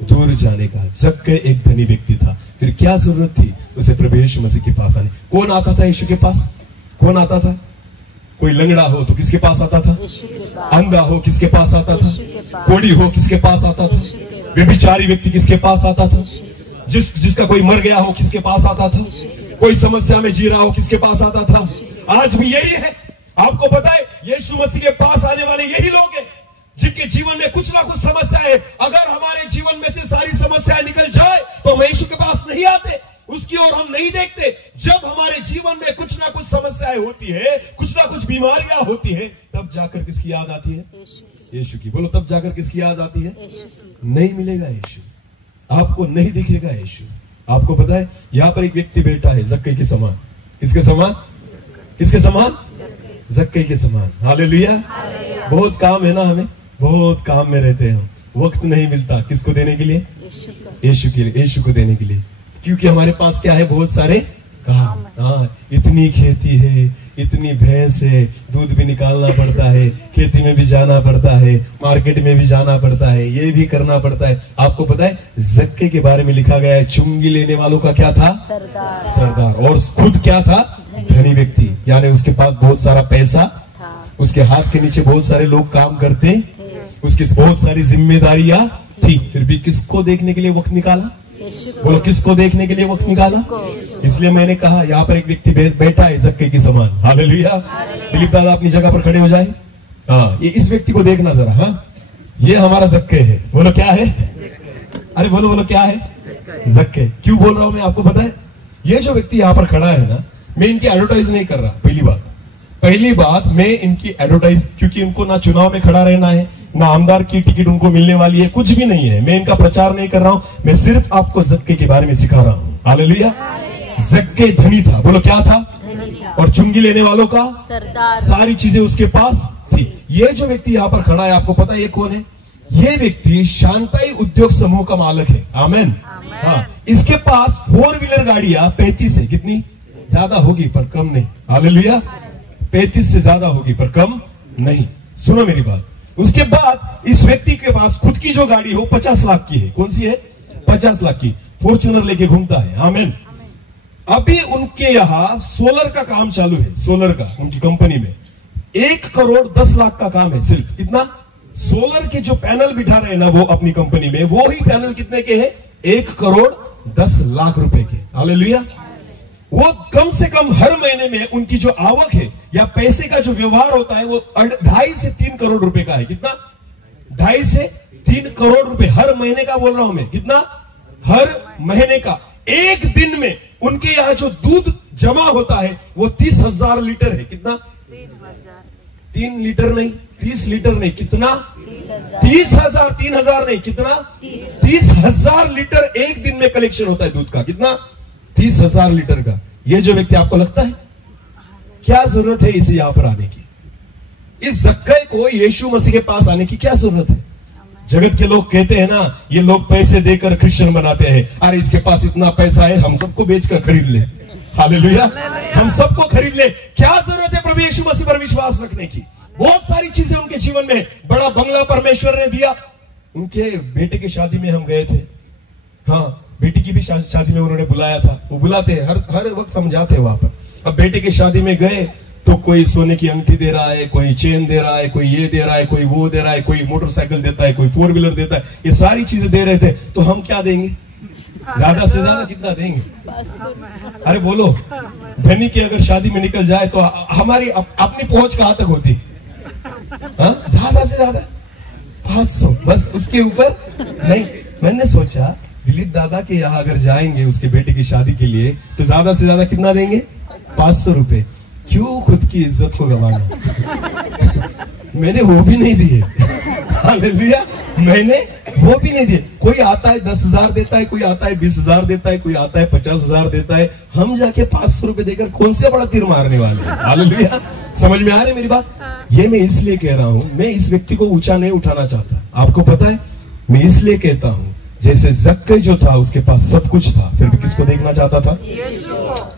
दूर जाने का। जक्कई एक धनी व्यक्ति था, फिर क्या जरूरत थी उसे प्रभु यीशु मसीह के पास आने? कौन आता था यीशु के पास? कौन आता था? कोई लंगड़ा हो तो किसके पास आता था? अंधा हो किसके पास आता था? कोढ़ी हो किसके पास आता था? व्यभिचारी व्यक्ति किसके पास आता था? जिसका कोई मर गया हो किसके पास आता था? कोई समस्या में जी रहा हो किसके पास आता था? आज भी यही है। आपको पता है यीशु मसीह के पास आने वाले यही लोग हैं जिनके जीवन में कुछ ना कुछ समस्या है। अगर हमारे जीवन में से सारी समस्याएं निकल जाए तो हम यीशु के पास नहीं आते, उसकी ओर हम नहीं देखते। जब हमारे जीवन में कुछ ना कुछ समस्याएं होती है, कुछ ना कुछ बीमारियां होती है, तब जाकर किसकी याद आती है? यीशु की। बोलो तब जाकर किसकी याद आती है? नहीं मिलेगा यीशु, आपको नहीं दिखेगा यीशु। आपको पता है यहां पर एक व्यक्ति बैठा है जक्कई के समान। किसके समान? किसके समान? जक्कई के समान। हालेलुया। बहुत काम है ना, हमें बहुत काम में रहते हैं हम, वक्त नहीं मिलता किसको देने के लिए? यीशु के लिए, यीशु को देने के लिए। क्योंकि हमारे पास क्या है? बहुत सारे काम। हाँ, इतनी खेती है, इतनी भैंस है, दूध भी निकालना पड़ता है, खेती में भी जाना पड़ता है, मार्केट में भी जाना पड़ता है, ये भी करना पड़ता है। आपको पता है जक्कई के बारे में लिखा गया है, चुंगी लेने वालों का क्या था? सरदार। और खुद क्या था? धनी व्यक्ति। यानी उसके पास बहुत सारा पैसा, उसके हाथ के नीचे बहुत सारे लोग काम करते, उसकी बहुत सारी जिम्मेदारियां थी, फिर भी किसको देखने के लिए वक्त निकाला? बोलो किसको देखने के लिए वक्त निकाला? इसलिए मैंने कहा यहाँ पर एक व्यक्ति बैठा है जक्कई के समान। हालेलुया। दिलीप दादा अपनी जगह पर खड़े हो जाए। हाँ, ये इस व्यक्ति को देखना जरा। हाँ, ये हमारा जक्कई है। बोलो क्या है? अरे बोलो बोलो क्या है? जक्कई। क्यों बोल रहा हूं मैं आपको पता है? ये जो व्यक्ति यहाँ पर खड़ा है ना, मैं इनकी एडवर्टाइज नहीं कर रहा। पहली बात मैं इनकी एडवर्टाइज, क्योंकि इनको ना चुनाव में खड़ा रहना है, ना आमदार की टिकट उनको मिलने वाली है, कुछ भी नहीं है। मैं इनका प्रचार नहीं कर रहा हूं, मैं सिर्फ आपको जक्कई के बारे में सिखा रहा हूं। हालेलुया। जक्कई धनी था। बोलो क्या था? और चुंगी लेने वालों का सरदार। सारी चीजें उसके पास थी। ये जो व्यक्ति यहाँ पर खड़ा है, आपको पता है ये कौन है? ये व्यक्ति शांताई उद्योग समूह का मालिक है। आमेन। हाँ, इसके पास 4 व्हीलर गाड़ियां 35 है। कितनी? ज्यादा होगी पर कम नहीं। हालेलुया। 35 से ज्यादा होगी पर कम नहीं। सुनो मेरी बात। उसके बाद इस व्यक्ति के पास खुद की जो गाड़ी हो 50 लाख की है। कौन सी है? 50 लाख की फॉर्च्यूनर लेके घूमता है। आमीन। अभी उनके यहाँ सोलर का काम चालू है, सोलर का उनकी कंपनी में 1 करोड़ 10 लाख का काम है। सिर्फ कितना? सोलर के जो पैनल बिठा रहे हैं ना वो अपनी कंपनी में, वो ही पैनल कितने के हैं? 1 करोड़ 10 लाख रुपए के। हालेलुया। वो कम से कम हर महीने में उनकी जो आवक है या पैसे का जो व्यवहार होता है वो 2.5 से 3 करोड़ रुपए का है। कितना? 2.5 से 3 करोड़ रुपए हर महीने का बोल रहा हूं मैं। कितना? हर महीने का। एक दिन में उनके यहाँ जो दूध जमा होता है वो 30,000 लीटर है। कितना? 3 लीटर नहीं, 30 लीटर नहीं। कितना? 30,000। 3,000 नहीं, कितना? 30,000 लीटर एक दिन में कलेक्शन होता है दूध का। कितना? 30,000 लीटर का। ये जो व्यक्ति, आपको लगता है क्या जरूरत है इसे यहां पर आने की? इस जक्कई को यीशु मसीह के पास आने की क्या जरूरत है? जगत के लोग कहते हैं ना, ये लोग पैसे देकर क्रिश्चियन बनाते हैं। अरे इसके पास इतना पैसा है, हम सबको बेचकर खरीद ले। हालेलुया। हम सबको खरीद ले। क्या जरूरत है प्रभु यीशु मसीह पर विश्वास रखने की? बहुत सारी चीजें उनके जीवन में, बड़ा बंगला परमेश्वर ने दिया। उनके बेटे की शादी में हम गए थे। हाँ, बेटी की भी शादी में उन्होंने बुलाया था। वो बुलाते हैं हर वक्त, हम जाते हैं वहां पर। अब बेटे की शादी में गए तो कोई सोने की अंगूठी दे रहा है, कोई चेन दे रहा है, कोई ये दे रहा है, कोई वो दे रहा है, कोई मोटरसाइकिल देता है, कोई 4 व्हीलर देता है। ये सारी चीजें दे रहे थे। तो हम क्या देंगे? ज्यादा से ज्यादा कितना देंगे? अरे बोलो, धनी की अगर शादी में निकल जाए तो हमारी अपनी पहुंच कहां तक होती? ज्यादा से ज्यादा 500, बस। उसके ऊपर नहीं। मैंने सोचा दिलीप दादा के यहाँ अगर जाएंगे उसके बेटे की शादी के लिए तो ज्यादा से ज्यादा कितना देंगे? 500 रुपए। क्यों खुद की इज्जत को गंवाना? मैंने वो भी नहीं दिए। हालेलुया। मैंने वो भी नहीं दिए। कोई आता है 10,000 देता है, कोई आता है 20,000 देता है, कोई आता है 50,000 देता है। हम जाके 500 रुपए देकर कौन से बड़ा तीर मारने वाले हैं? हालेलुया। समझ में आ रही मेरी बात? ये मैं इसलिए कह रहा हूं, मैं इस व्यक्ति को ऊंचा नहीं उठाना चाहता। आपको पता है, मैं इसलिए कहता हूं, जैसे जक्कई जो था उसके पास सब कुछ था, फिर भी किसको देखना चाहता था?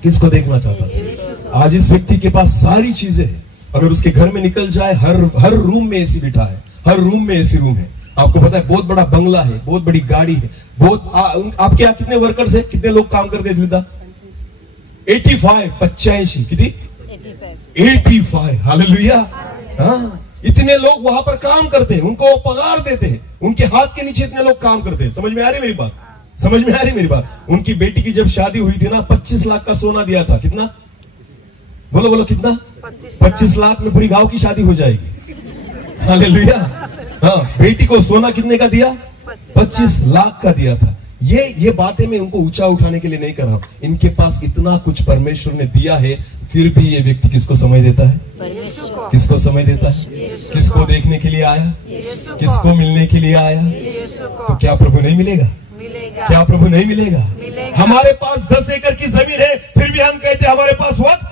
किसको देखना चाहता था? आज इस व्यक्ति के पास सारी चीजें हैं, अगर उसके घर में निकल जाए, हर रूम में एसी बिठा है, हर रूम में एसी रूम है। आपको पता है, बहुत बड़ा बंगला है, बहुत बड़ी गाड़ी है, आपके यहाँ कितने वर्कर्स है, कितने लोग काम करते हैं? 85 कितनी? 85। हालेलुया। हाँ, इतने लोग वहां पर काम करते हैं, उनको वो पगार देते हैं, उनके हाथ के नीचे इतने लोग काम करते हैं। समझ में आ रही मेरी बात? समझ में आ रही मेरी बात? उनकी बेटी की जब शादी हुई थी ना, 25 लाख का सोना दिया था। कितना? बोलो बोलो, कितना? 25 लाख में पूरी गांव की शादी हो जाएगी। हालेलुया। हाँ, बेटी को सोना कितने का दिया? 25 लाख का दिया था। ये बातें मैं उनको ऊंचा उठाने के लिए नहीं कर रहा हूं, इनके पास इतना कुछ परमेश्वर ने दिया है, फिर भी ये व्यक्ति किसको समय देता है? किसको समय देता है? किसको देखने के लिए आया? किसको मिलने के लिए आया? तो क्या प्रभु नहीं मिलेगा? क्या प्रभु नहीं मिलेगा? हमारे पास 10 एकड़ की जमीन है, फिर भी हम कहते हमारे पास वक्त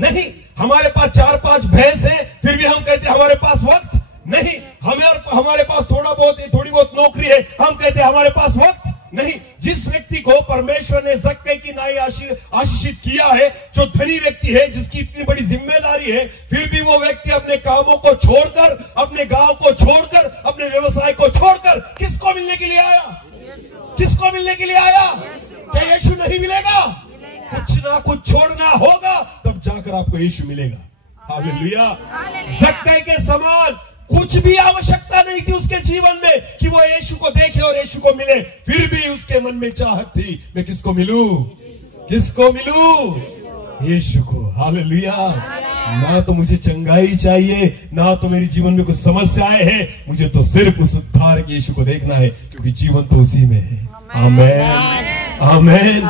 नहीं। हमारे पास 4-5 भैंस है, फिर भी हम कहते हमारे पास वक्त नहीं। हमारे पास थोड़ी बहुत नौकरी है, हम कहते हमारे पास वक्त नहीं। जिस व्यक्ति को परमेश्वर ने जक्कई की नाई आशीषित किया है, जो धनी व्यक्ति है, जिसकी इतनी बड़ी जिम्मेदारी है, फिर भी वो व्यक्ति अपने कामों को छोड़कर, अपने गांव को छोड़कर, अपने व्यवसाय को छोड़कर किसको मिलने के लिए आया? किसको मिलने के लिए आया? क्या यीशु नहीं मिलेगा? कुछ ना कुछ छोड़ना होगा, तब जाकर आपको यीशु मिलेगा। हालेलुया। जक्कई के समान कुछ भी आवश्यकता नहीं थी उसके जीवन में कि वो यीशु को देखे और यीशु को मिले, फिर भी उसके मन में चाहत थी, मैं किसको मिलूं? किसको मिलूं? यीशु को। हालेलुया। ना तो मुझे चंगाई चाहिए, ना तो मेरे जीवन में कुछ समस्याएं हैं, मुझे तो सिर्फ उस उद्धार के यीशु को देखना है, क्योंकि जीवन तो उसी में है। आमेन, आमेन।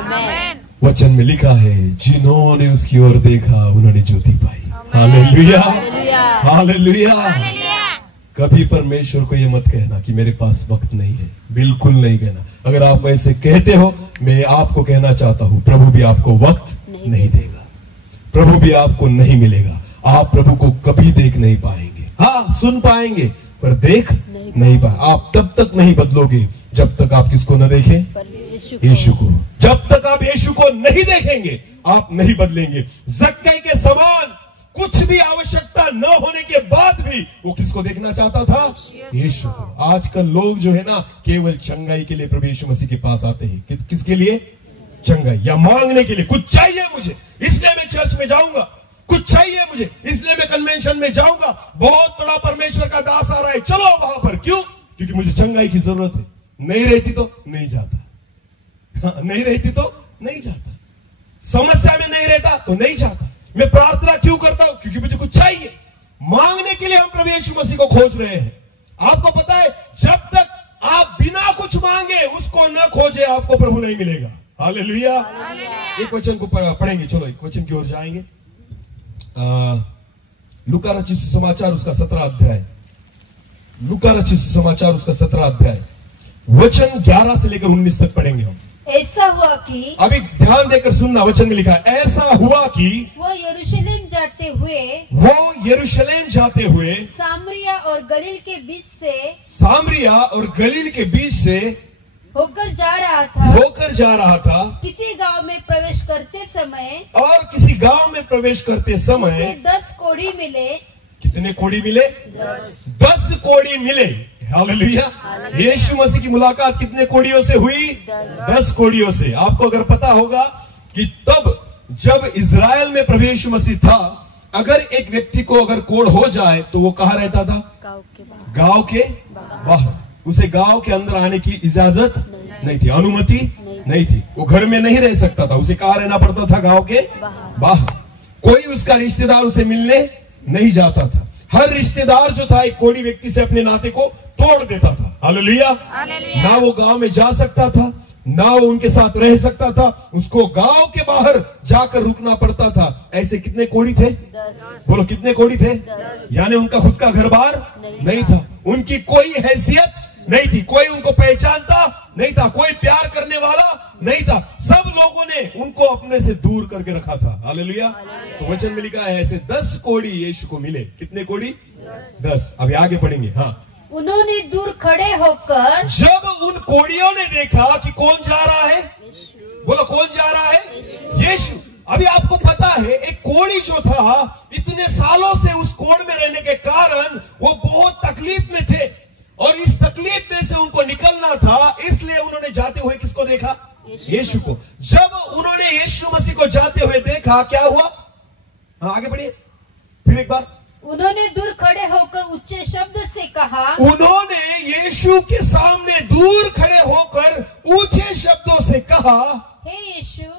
वचन में लिखा है, जिन्होंने उसकी ओर देखा उन्होंने ज्योति पाई। Hallelujah, hallelujah. कभी परमेश्वर को ये मत कहना कि मेरे पास वक्त नहीं है, बिल्कुल नहीं कहना। अगर आप ऐसे कहते हो, मैं आपको कहना चाहता हूं, प्रभु भी आपको वक्त नहीं देगा, प्रभु भी आपको नहीं मिलेगा, आप प्रभु को कभी देख नहीं पाएंगे। हाँ, सुन पाएंगे पर देख नहीं पाए। आप तब तक नहीं बदलोगे जब तक आप किसको न देखें? यीशु को। जब तक आप यीशु को नहीं देखेंगे, आप नहीं बदलेंगे। जक्कई के समान कुछ भी आवश्यकता न होने के बाद भी वो किसको देखना चाहता था? यीशु को। आजकल लोग जो है ना, केवल चंगाई के लिए प्रभु यीशु मसीह के पास आते हैं। किसके लिए? चंगाई या मांगने के लिए। कुछ चाहिए मुझे, इसलिए मैं चर्च में जाऊंगा। कुछ चाहिए मुझे, इसलिए मैं कन्वेंशन में जाऊंगा। बहुत बड़ा परमेश्वर का दास आ रहा है, चलो वहां पर। क्यों? क्योंकि मुझे चंगाई की जरूरत है। नहीं रहती तो नहीं जाता। हाँ, नहीं रहती तो नहीं जाता। समस्या में नहीं रहता तो नहीं जाता। मैं प्रार्थना क्यों करता हूं? क्योंकि मुझे कुछ चाहिए। मांगने के लिए हम प्रभु यीशु मसीह को खोज रहे हैं। आपको पता है, जब तक आप बिना कुछ मांगे उसको न खोजे, आपको प्रभु नहीं मिलेगा। हालेलुया। एक वचन को पढ़ेंगे, चलो एक वचन की ओर जाएंगे। लूका रचित सुसमाचार उसका 17 अध्याय। लूका रचित सुसमाचार उसका 17 अध्याय, वचन 11 से लेकर 19 तक पढ़ेंगे हम। ऐसा हुआ कि, अभी ध्यान देकर सुनना, वचन में लिखा है, ऐसा हुआ कि वो यरूशलेम जाते हुए सामरिया और गलील के बीच से होकर जा रहा था। किसी गांव में प्रवेश करते समय 10 कोढ़ी मिले। कितने कोढ़ी मिले? 10 कोढ़ी मिले। हालेलुया। यीशु मसीह की मुलाकात कितने कोढ़ियों से हुई? 10 कोढ़ियों से। आपको अगर पता होगा कि तब जब इजराइल में प्रभु यीशु मसीह था, अगर एक व्यक्ति को अगर कोढ़ हो जाए तो वो कहाँ रहता था? गांव के बाहर। उसे गांव के अंदर आने की इजाजत नहीं थी, अनुमति नहीं थी। वो घर में नहीं रह सकता था, उसे कहाँ रहना पड़ता था? गांव के बाहर। कोई उसका रिश्तेदार उसे मिलने नहीं जाता था। हर रिश्तेदार जो था, एक कोढ़ी व्यक्ति से अपने नाते को तोड़ देता था। हालेलुया। ना वो गांव में जा सकता था, ना वो उनके साथ रह सकता था, उसको गांव के बाहर जाकर रुकना पड़ता था। ऐसे कितने कोढ़ी थे? 10। बोलो, कितने कोढ़ी थे? यानी उनका खुद का घर बार नहीं था, उनकी कोई हैसियत नहीं थी, कोई उनको पहचानता नहीं था, कोई प्यार करने वाला नहीं था। सब लोगों ने उनको अपने से दूर करके रखा था। हालेलुया। तो वचन में लिखा है, ऐसे 10 कोढ़ी यीशु को मिले। कितने कोढ़ी? 10। अभी आगे पढ़ेंगे। हाँ, उन्होंने दूर खड़े होकर, जब उन कोड़ियों ने देखा कि कौन जा रहा है, बोलो कौन जा रहा है, यीशु। अभी आपको पता है एक कोड़ी जो था, इतने सालों से उस कोड़ में रहने के कारण वो बहुत तकलीफ में थे और इस तकलीफ में से उनको निकलना था, इसलिए उन्होंने जाते हुए किसको देखा, यीशु को। जब उन्होंने यीशु मसीह को जाते हुए देखा, क्या हुआ, हाँ आगे बढ़िए फिर एक बार। उन्होंने दूर खड़े होकर ऊंचे शब्द से कहा, उन्होंने यीशु के सामने दूर खड़े होकर ऊंचे शब्दों से कहा, हे यीशु,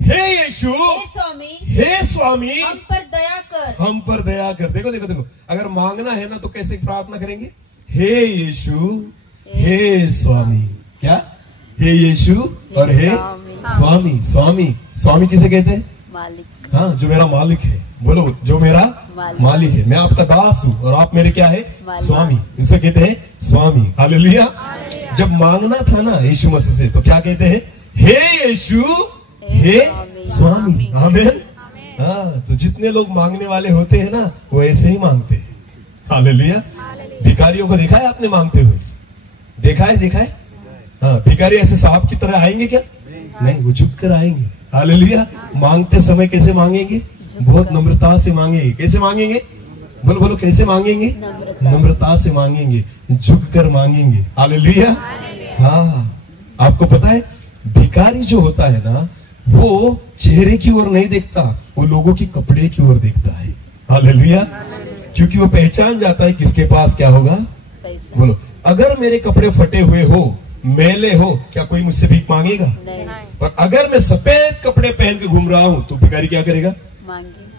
हे यीशु, हे स्वामी, हे स्वामी, हम पर दया कर, हम पर दया कर। देखो देखो देखो, अगर मांगना है ना तो कैसे प्रार्थना करेंगे, हे यीशु, हे स्वामी, क्या, हे यीशु और हे स्वामी। स्वामी, स्वामी किसे कहते हैं, मालिक। हाँ, जो मेरा मालिक है, बोलो जो मेरा मालिक है। मैं आपका दास हूँ और आप मेरे क्या है, स्वामी, इसे कहते हैं स्वामी। हालेलुया। जब मांगना था ना यीशु मसीह से तो क्या कहते हैं, हे यीशु, हे स्वामी। आमीन। हाँ, तो जितने लोग मांगने वाले होते हैं ना वो ऐसे ही मांगते हैं। हालेलुया। भिखारियों को देखा है आपने मांगते हुए, देखा है, देखा है। हाँ, भिखारी ऐसे सांप की तरह आएंगे क्या, नहीं, वो झुक कर आएंगे। हालेलुया। मांगते समय कैसे मांगेंगे, बहुत नम्रता से मांगेंगे। कैसे मांगेंगे, बोलो बोलो कैसे मांगेंगे, नम्रता से मांगेंगे, झुक कर मांगेंगे। हालेलुया। हाँ, आपको पता है भिखारी जो होता है ना वो चेहरे की ओर नहीं देखता, वो लोगों की कपड़े की ओर देखता है। हालेलुया। क्योंकि वो पहचान जाता है किसके पास क्या होगा। बोलो, अगर मेरे कपड़े फटे हुए हो, मैले हो, क्या कोई मुझसे भीख मांगेगा, पर अगर मैं सफेद कपड़े पहन के घूम रहा हूं तो भिखारी क्या करेगा,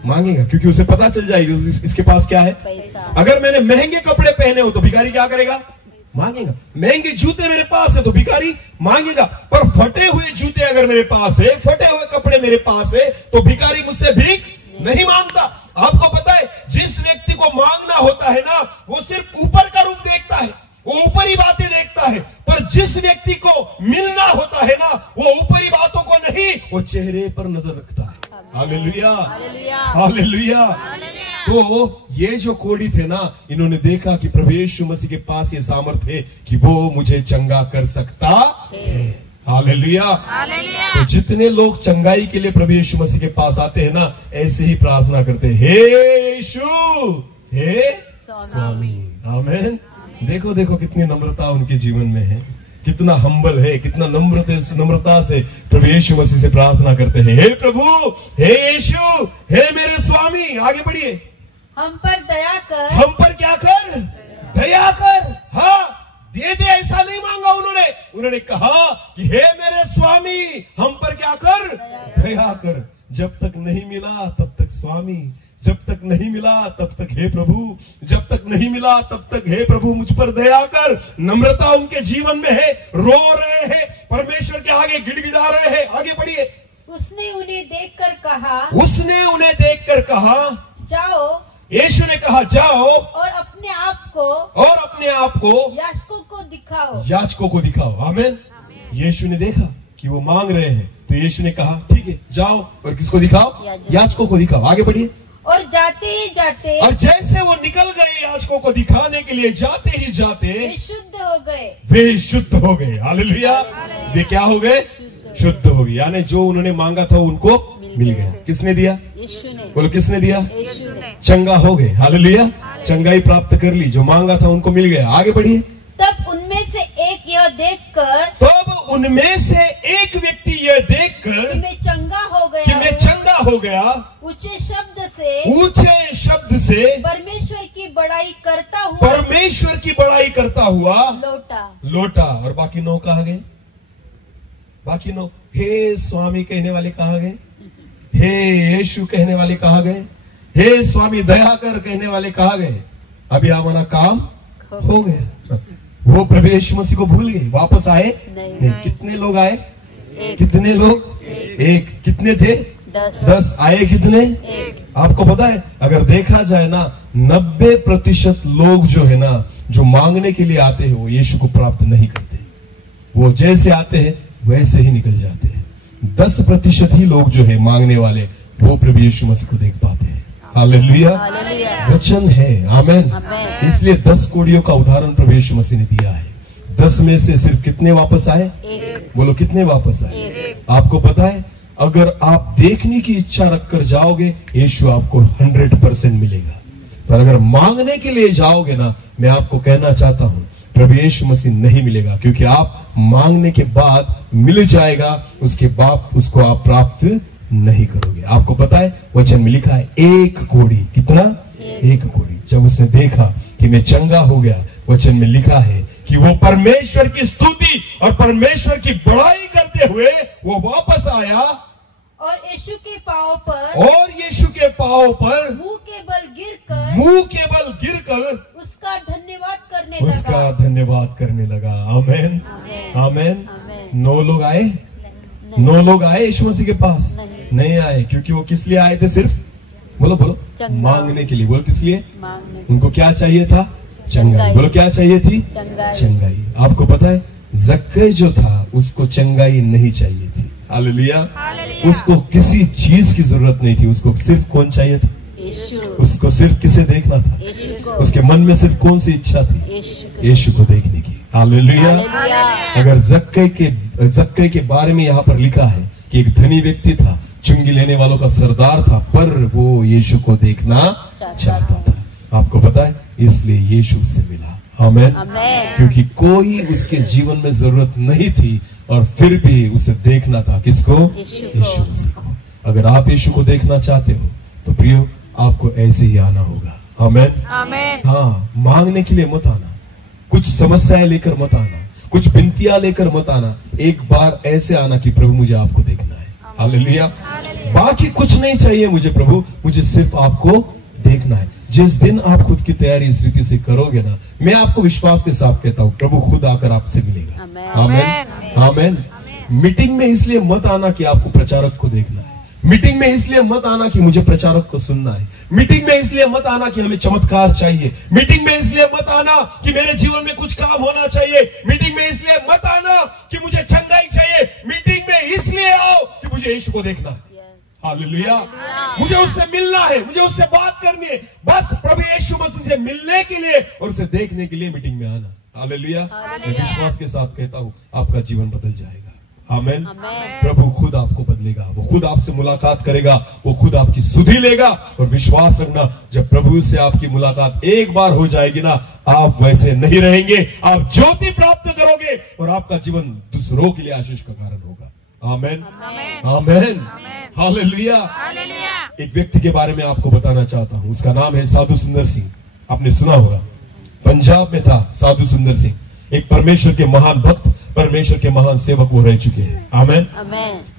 मांगेगा, क्योंकि उसे पता चल जाएगी इसके पास क्या है। अगर मैंने महंगे कपड़े पहने हो तो भिखारी क्या करेगा, मांगेगा। महंगे जूते मेरे पास है तो भिखारी मांगेगा, पर फटे हुए जूते अगर मेरे पास है, फटे हुए कपड़े मेरे पास है तो भिखारी मुझसे भीख नहीं मांगता। आपको पता है जिस व्यक्ति को मांगना होता है ना वो सिर्फ ऊपर का रूप देखता है, वो ऊपरी बातें देखता है, पर जिस व्यक्ति को मिलना होता है ना वो ऊपरी बातों को नहीं, वो चेहरे पर नजर रखता है। Hallelujah, hallelujah. तो ये जो कोड़ी थे ना, इन्होंने देखा कि प्रभु यीशु मसीह के पास ये सामर्थ्य है कि वो मुझे चंगा कर सकता है। हालेलुया। तो जितने लोग चंगाई के लिए प्रभु यीशु मसीह के पास आते हैं ना, ऐसे ही प्रार्थना करते हैं, हे यीशु, हे स्वामी। आमीन। देखो देखो कितनी नम्रता उनके जीवन में है, कितना हम्बल है, कितना नम्रता से प्रभु यीशु मसीह से प्रार्थना करते हैं, हे प्रभु, हे यीशु, हे मेरे स्वामी। आगे बढ़िए। हम पर दया कर, हम पर क्या कर, दया कर। हाँ, दे दे ऐसा नहीं मांगा उन्होंने कहा कि हे मेरे स्वामी, हम पर क्या कर, दया कर। जब तक नहीं मिला तब तक स्वामी, जब तक नहीं मिला तब तक हे प्रभु, जब तक नहीं मिला तब तक हे प्रभु मुझ पर दया कर। नम्रता उनके जीवन में है, रो रहे हैं, परमेश्वर के आगे गिड़गिड़ा रहे हैं। आगे बढ़िए। उसने उन्हें देखकर कहा, उसने उन्हें देखकर कहा, जाओ। यीशु ने कहा, जाओ और अपने आप को याजकों को दिखाओ, याजकों को दिखाओ। आमीन। यीशु ने देखा कि वो मांग रहे हैं तो यीशु ने कहा, ठीक है जाओ और किसको दिखाओ, याजकों को दिखाओ। आगे बढ़िए। और जाते ही जाते, और जैसे वो निकल गए याजकों को दिखाने के लिए, जाते ही जाते वे शुद्ध हो गए, वे शुद्ध हो गए। हालेलुया। वे क्या हो गए, शुद्ध हो गए। यानी जो उन्होंने मांगा था उनको मिल गया। किसने दिया, बोलो किसने दिया, चंगा हो गए। हालेलुया। चंगाई प्राप्त कर ली, जो मांगा था उनको मिल गया। आगे बढ़िए। तब उनमें से एक यह देखकर, तब उनमें से एक व्यक्ति यह देखकर कि मैं चंगा हो गया, कि मैं चंगा हो गया, ऊंचे शब्द से परमेश्वर की बड़ाई करता हुआ लौटा। और बाकी 9 कहाँ गए, बाकी 9 हे स्वामी कहने वाले कहाँ गए, हे यीशु कहने वाले कहाँ गए, हे स्वामी दया कर कहने वाले कहाँ गए। अभी हमारा काम हो गया। वो प्रभु यीशु मसीह को भूल गए, वापस आए नहीं। कितने लोग आए, कितने लोग, एक। कितने थे, 10। आए कितने, आपको पता है अगर देखा जाए ना 90% लोग जो है ना, जो मांगने के लिए आते हैं वो यीशु को प्राप्त नहीं करते। वो जैसे आते हैं वैसे ही निकल जाते हैं। 10% ही लोग जो है मांगने वाले वो प्रभु यीशु मसीह को देख पाते हैं। हालेलुया। वो वचन है। आमेन। इसलिए 10 कोड़ियों का उदाहरण प्रभु यीशु मसीह ने दिया है। 10 में से सिर्फ कितने वापस आए? बोलो कितने वापस आए? आपको पता है, अगर आप देखने की इच्छा रखकर जाओगे, यीशु आपको 100% मिलेगा। पर अगर मांगने के लिए जाओगे ना, मैं आपको कहना चाहता हूं, प्रभु यीशु मसीह नहीं मिलेगा, क्योंकि आप मांगने के बाद मिल जाएगा, उसके बाद उसको आप प्राप्त नहीं करोगे। आपको पता है, वचन में लिखा है 1 कोड़ी। कितना? 1 कोड़ी। जब उसने देखा कि मैं चंगा हो गया, वचन में लिखा है कि वो परमेश्वर की स्तुति और परमेश्वर की बड़ाई करते हुए वो वापस आया और यीशु के पांव पर मुंह के बल गिरकर उसका धन्यवाद करने लगा। आमेन, आमेन। 9 लोग आए? 9 लोग आए यीशु मसीह के पास? नहीं आए, क्योंकि वो किस लिए आए थे? सिर्फ बोलो मांगने के लिए। बोलो किस लिए? उनको क्या चाहिए था? चंगाई। बोलो क्या चाहिए थी? चंगाई। आपको पता है, जक्कई जो था उसको चंगाई नहीं चाहिए थी। हालेलुया। उसको किसी चीज की जरूरत नहीं थी, उसको सिर्फ कौन चाहिए था? उसको सिर्फ किसे देखना था? उसके मन में सिर्फ कौन सी इच्छा थी? यीशु को देखने की। हालेलुया। अगर जक्कई के बारे में यहाँ पर लिखा है कि एक धनी व्यक्ति था, चुंगी लेने वालों का सरदार था, पर वो यीशु को देखना चाहता था। आपको पता है, इसलिए यीशु उससे मिला। आमेन। क्योंकि कोई उसके जीवन में जरूरत नहीं थी और फिर भी उसे देखना था। किसको? यीशु मसीह को। अगर आप यीशु को देखना चाहते हो तो प्रियो, आपको ऐसे ही आना होगा। आमेन। हाँ, मांगने के लिए मत आना, कुछ समस्याएं लेकर मत आना, कुछ विनतियां लेकर मत आना। एक बार ऐसे आना कि प्रभु मुझे आपको देखना है। हालेलुया। बाकी कुछ नहीं चाहिए मुझे प्रभु, मुझे सिर्फ आपको देखना है। जिस दिन आप खुद की तैयारी इस रीति से करोगे ना, मैं आपको विश्वास के साथ कहता हूँ, प्रभु खुद आकर आपसे मिलेगा। आमेन, आमेन। मीटिंग में इसलिए मत आना कि आपको प्रचारक को देखना है। मीटिंग में इसलिए मत आना कि मुझे प्रचारक को सुनना है। मीटिंग में इसलिए मत आना कि हमें चमत्कार चाहिए। मीटिंग में इसलिए मत आना कि मेरे जीवन में कुछ काम होना चाहिए। मीटिंग में इसलिए मत आना कि मुझे चंगाई चाहिए। मीटिंग में इसलिए आओ कि मुझे यीशु को देखना है। हालेलुया। मुझे उससे मिलना है, मुझे उससे बात करनी है। बस प्रभु यीशु मसीह से मिलने के लिए और उसे देखने के लिए मीटिंग में आना। हालेलुया। मैं विश्वास के साथ कहता हूँ, आपका जीवन बदल जाएगा। आमेन। प्रभु खुद आपको बदलेगा, वो खुद आपसे मुलाकात करेगा, वो खुद आपकी सुधि लेगा। और विश्वास रखना, जब प्रभु से आपकी मुलाकात एक बार हो जाएगी ना, आप वैसे नहीं रहेंगे, आप ज्योति प्राप्त करोगे और आपका जीवन दूसरों के लिए आशीष का कारण होगा। आमेन, आमेन, हालेलुया। एक व्यक्ति के बारे में आपको बताना चाहता हूँ, उसका नाम है साधु सुंदर सिंह। आपने सुना होगा, पंजाब में था साधु सुंदर सिंह, एक परमेश्वर के महान भक्त, परमेश्वर के महान सेवक वो रह चुके हैं। आमेन।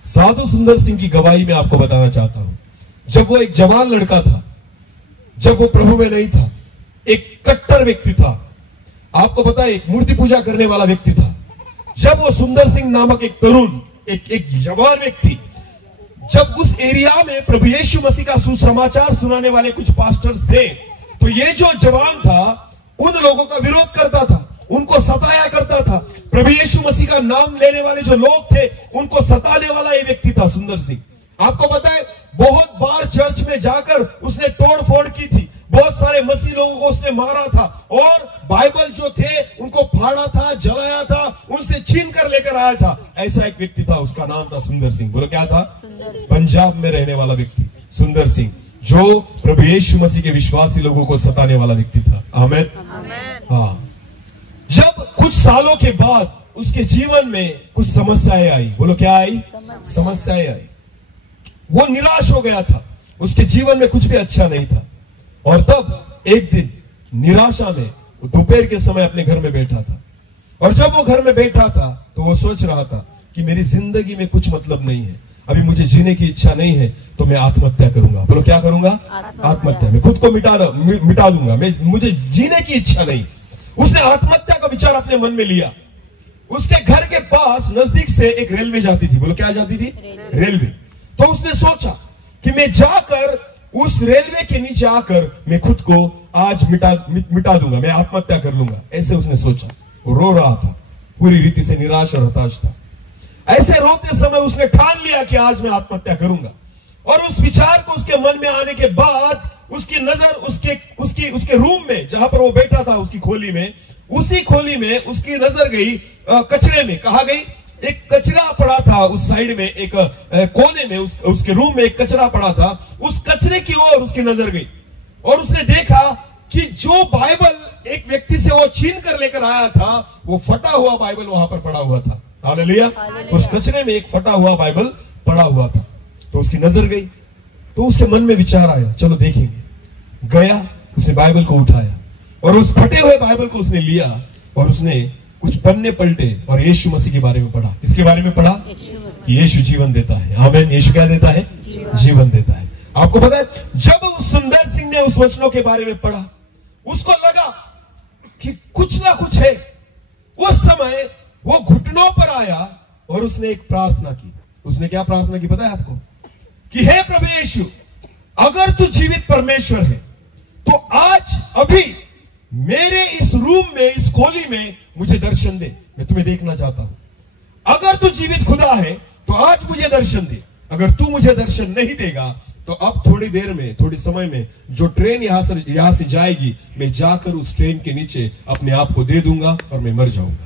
साधु सुंदर सिंह की गवाही में आपको बताना चाहता हूं। जब वो एक जवान लड़का था, जब वो प्रभु में नहीं था, एक कट्टर व्यक्ति था। आपको पता है, एक मूर्ति पूजा करने वाला व्यक्ति था। जब वो सुंदर सिंह नामक एक तरुण, एक जवान व्यक्ति, जब उस एरिया में प्रभु यीशु मसीह का सुसमाचार सुनाने वाले कुछ पास्टर्स थे, तो ये जो जवान था उन लोगों का विरोध करता था, उनको सताया करता था। प्रभु यीशु मसीह का नाम लेने वाले जो लोग थे, उनको सताने वाला ये व्यक्ति था सुंदर सिंह। आपको पता है, बहुत बार चर्च में जाकर उसने तोड़ फोड़ की थी, बहुत सारे मसीह लोगों को उसने मारा था और बाइबल जो थे उनको फाड़ा था, जलाया था, उनसे छीन कर लेकर आया था। ऐसा एक व्यक्ति था, उसका नाम था सुंदर सिंह। बोलो क्या था? पंजाब में रहने वाला व्यक्ति सुंदर सिंह, जो प्रभु यीशु मसीह के विश्वासी लोगों को सताने वाला व्यक्ति था। आमेन। हाँ, जब कुछ सालों के बाद उसके जीवन में कुछ समस्याएं आई। बोलो क्या आई? समस्याएं आई। वो निराश हो गया था, उसके जीवन में कुछ भी अच्छा नहीं था। और तब एक दिन निराशा में दोपहर के समय अपने घर में बैठा था, और जब वो घर में बैठा था तो वो सोच रहा था कि मेरी जिंदगी में कुछ मतलब नहीं है, अभी मुझे जीने की इच्छा नहीं है, तो मैं आत्महत्या करूंगा। बोलो क्या करूंगा? आत्महत्या। मैं खुद को मिटा दूंगा, मुझे जीने की इच्छा नहीं। उसने आत्महत्या का विचार अपने मन में लिया। उसके घर के पास नजदीक से एक रेलवे जाती थी। बोलो क्या जाती थी? रेलवे। तो उसने सोचा कि मैं जाकर उस रेलवे के नीचे आकर मैं खुद को आज मिटा दूंगा, मैं आत्महत्या कर लूंगा। ऐसे उसने सोचा। वो रो रहा था, पूरी रीति से निराश और हताश था। ऐसे रोते समय उसने ठान लिया कि आज मैं आत्महत्या करूंगा। और उस विचार को उसके मन में आने के बाद उसकी नजर उसके उसके रूम में जहां पर वो बैठा था, उसकी खोली में, उसी खोली में उसकी नजर गई कचरे में। कहा गई एक कचरा पड़ा था उस साइड में, एक कोने में, उसके रूम में एक कचरा पड़ा था। उस कचरे की ओर उसकी नजर गई और उसने देखा कि जो बाइबल एक व्यक्ति से वो छीन कर लेकर आया था, वो फटा हुआ बाइबल वहां पर पड़ा हुआ था। हालेलुया। उस कचरे में एक फटा हुआ बाइबल पड़ा हुआ था। तो उसकी नजर गई, तो उसके मन में विचार आया, चलो देखेंगे। गया, उसने बाइबल को उठाया और उस फटे हुए बाइबल को उसने लिया और उसने कुछ पन्ने पलटे और यीशु मसीह के बारे में पढ़ा। किसके बारे में पढ़ा? कि यीशु जीवन देता है। आमीन। यीशु क्या देता है? जीवन देता है। आपको पता है, जब उस सुंदर सिंह ने उस वचनों के बारे में पढ़ा, उसको लगा कि कुछ ना कुछ है। उस समय वो घुटनों पर आया और उसने एक प्रार्थना की। उसने क्या प्रार्थना की पता है आपको? कि हे प्रभु यीशु, अगर तू जीवित परमेश्वर है तो आज अभी मेरे इस रूम में, इस खोली में मुझे दर्शन दे। मैं तुम्हें देखना चाहता हूं। अगर तू जीवित खुदा है तो आज मुझे दर्शन दे। अगर तू मुझे दर्शन नहीं देगा तो अब थोड़ी देर में, थोड़ी समय में जो ट्रेन यहां से जाएगी, मैं जाकर उस ट्रेन के नीचे अपने आप को दे दूंगा और मैं मर जाऊंगा।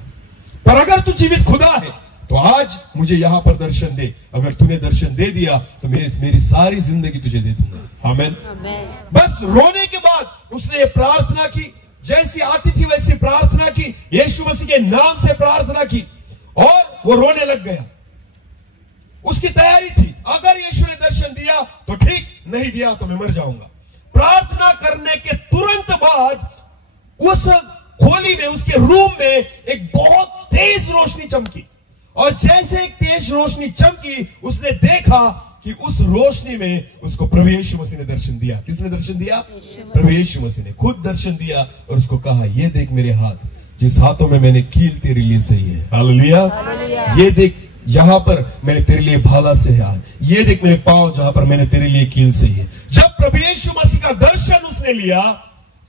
पर अगर तू जीवित खुदा है तो आज मुझे यहां पर दर्शन दे। अगर तूने दर्शन दे दिया तो मेरी सारी जिंदगी तुझे दे दूंगा। आमीन। बस रोने के बाद उसने प्रार्थना की, जैसी आती थी वैसी प्रार्थना की, यीशु मसीह के नाम से प्रार्थना की और वो रोने लग गया। उसकी तैयारी थी, अगर यीशु ने दर्शन दिया तो ठीक, नहीं दिया तो मैं मर जाऊंगा। प्रार्थना करने के तुरंत बाद उस खोली में, उसके रूम में एक बहुत तेज रोशनी चमकी और जैसे एक तेज रोशनी चमकी, उसने देखा कि उस रोशनी में उसको प्रभु यीशु मसीह ने दर्शन दिया। किसने दर्शन दिया? प्रभु यीशु मसीह ने खुद दर्शन दिया और उसको कहा, ये देख मेरे हाथ, जिस हाथों में मैंने कील तेरे लिए सही है। हालेलुया। ये देख, यहां पर मैंने तेरे लिए भाला से है। ये देख मेरे पांव, जहां पर मैंने तेरे लिए कील सही है। जब प्रभु यीशु मसीह का दर्शन उसने लिया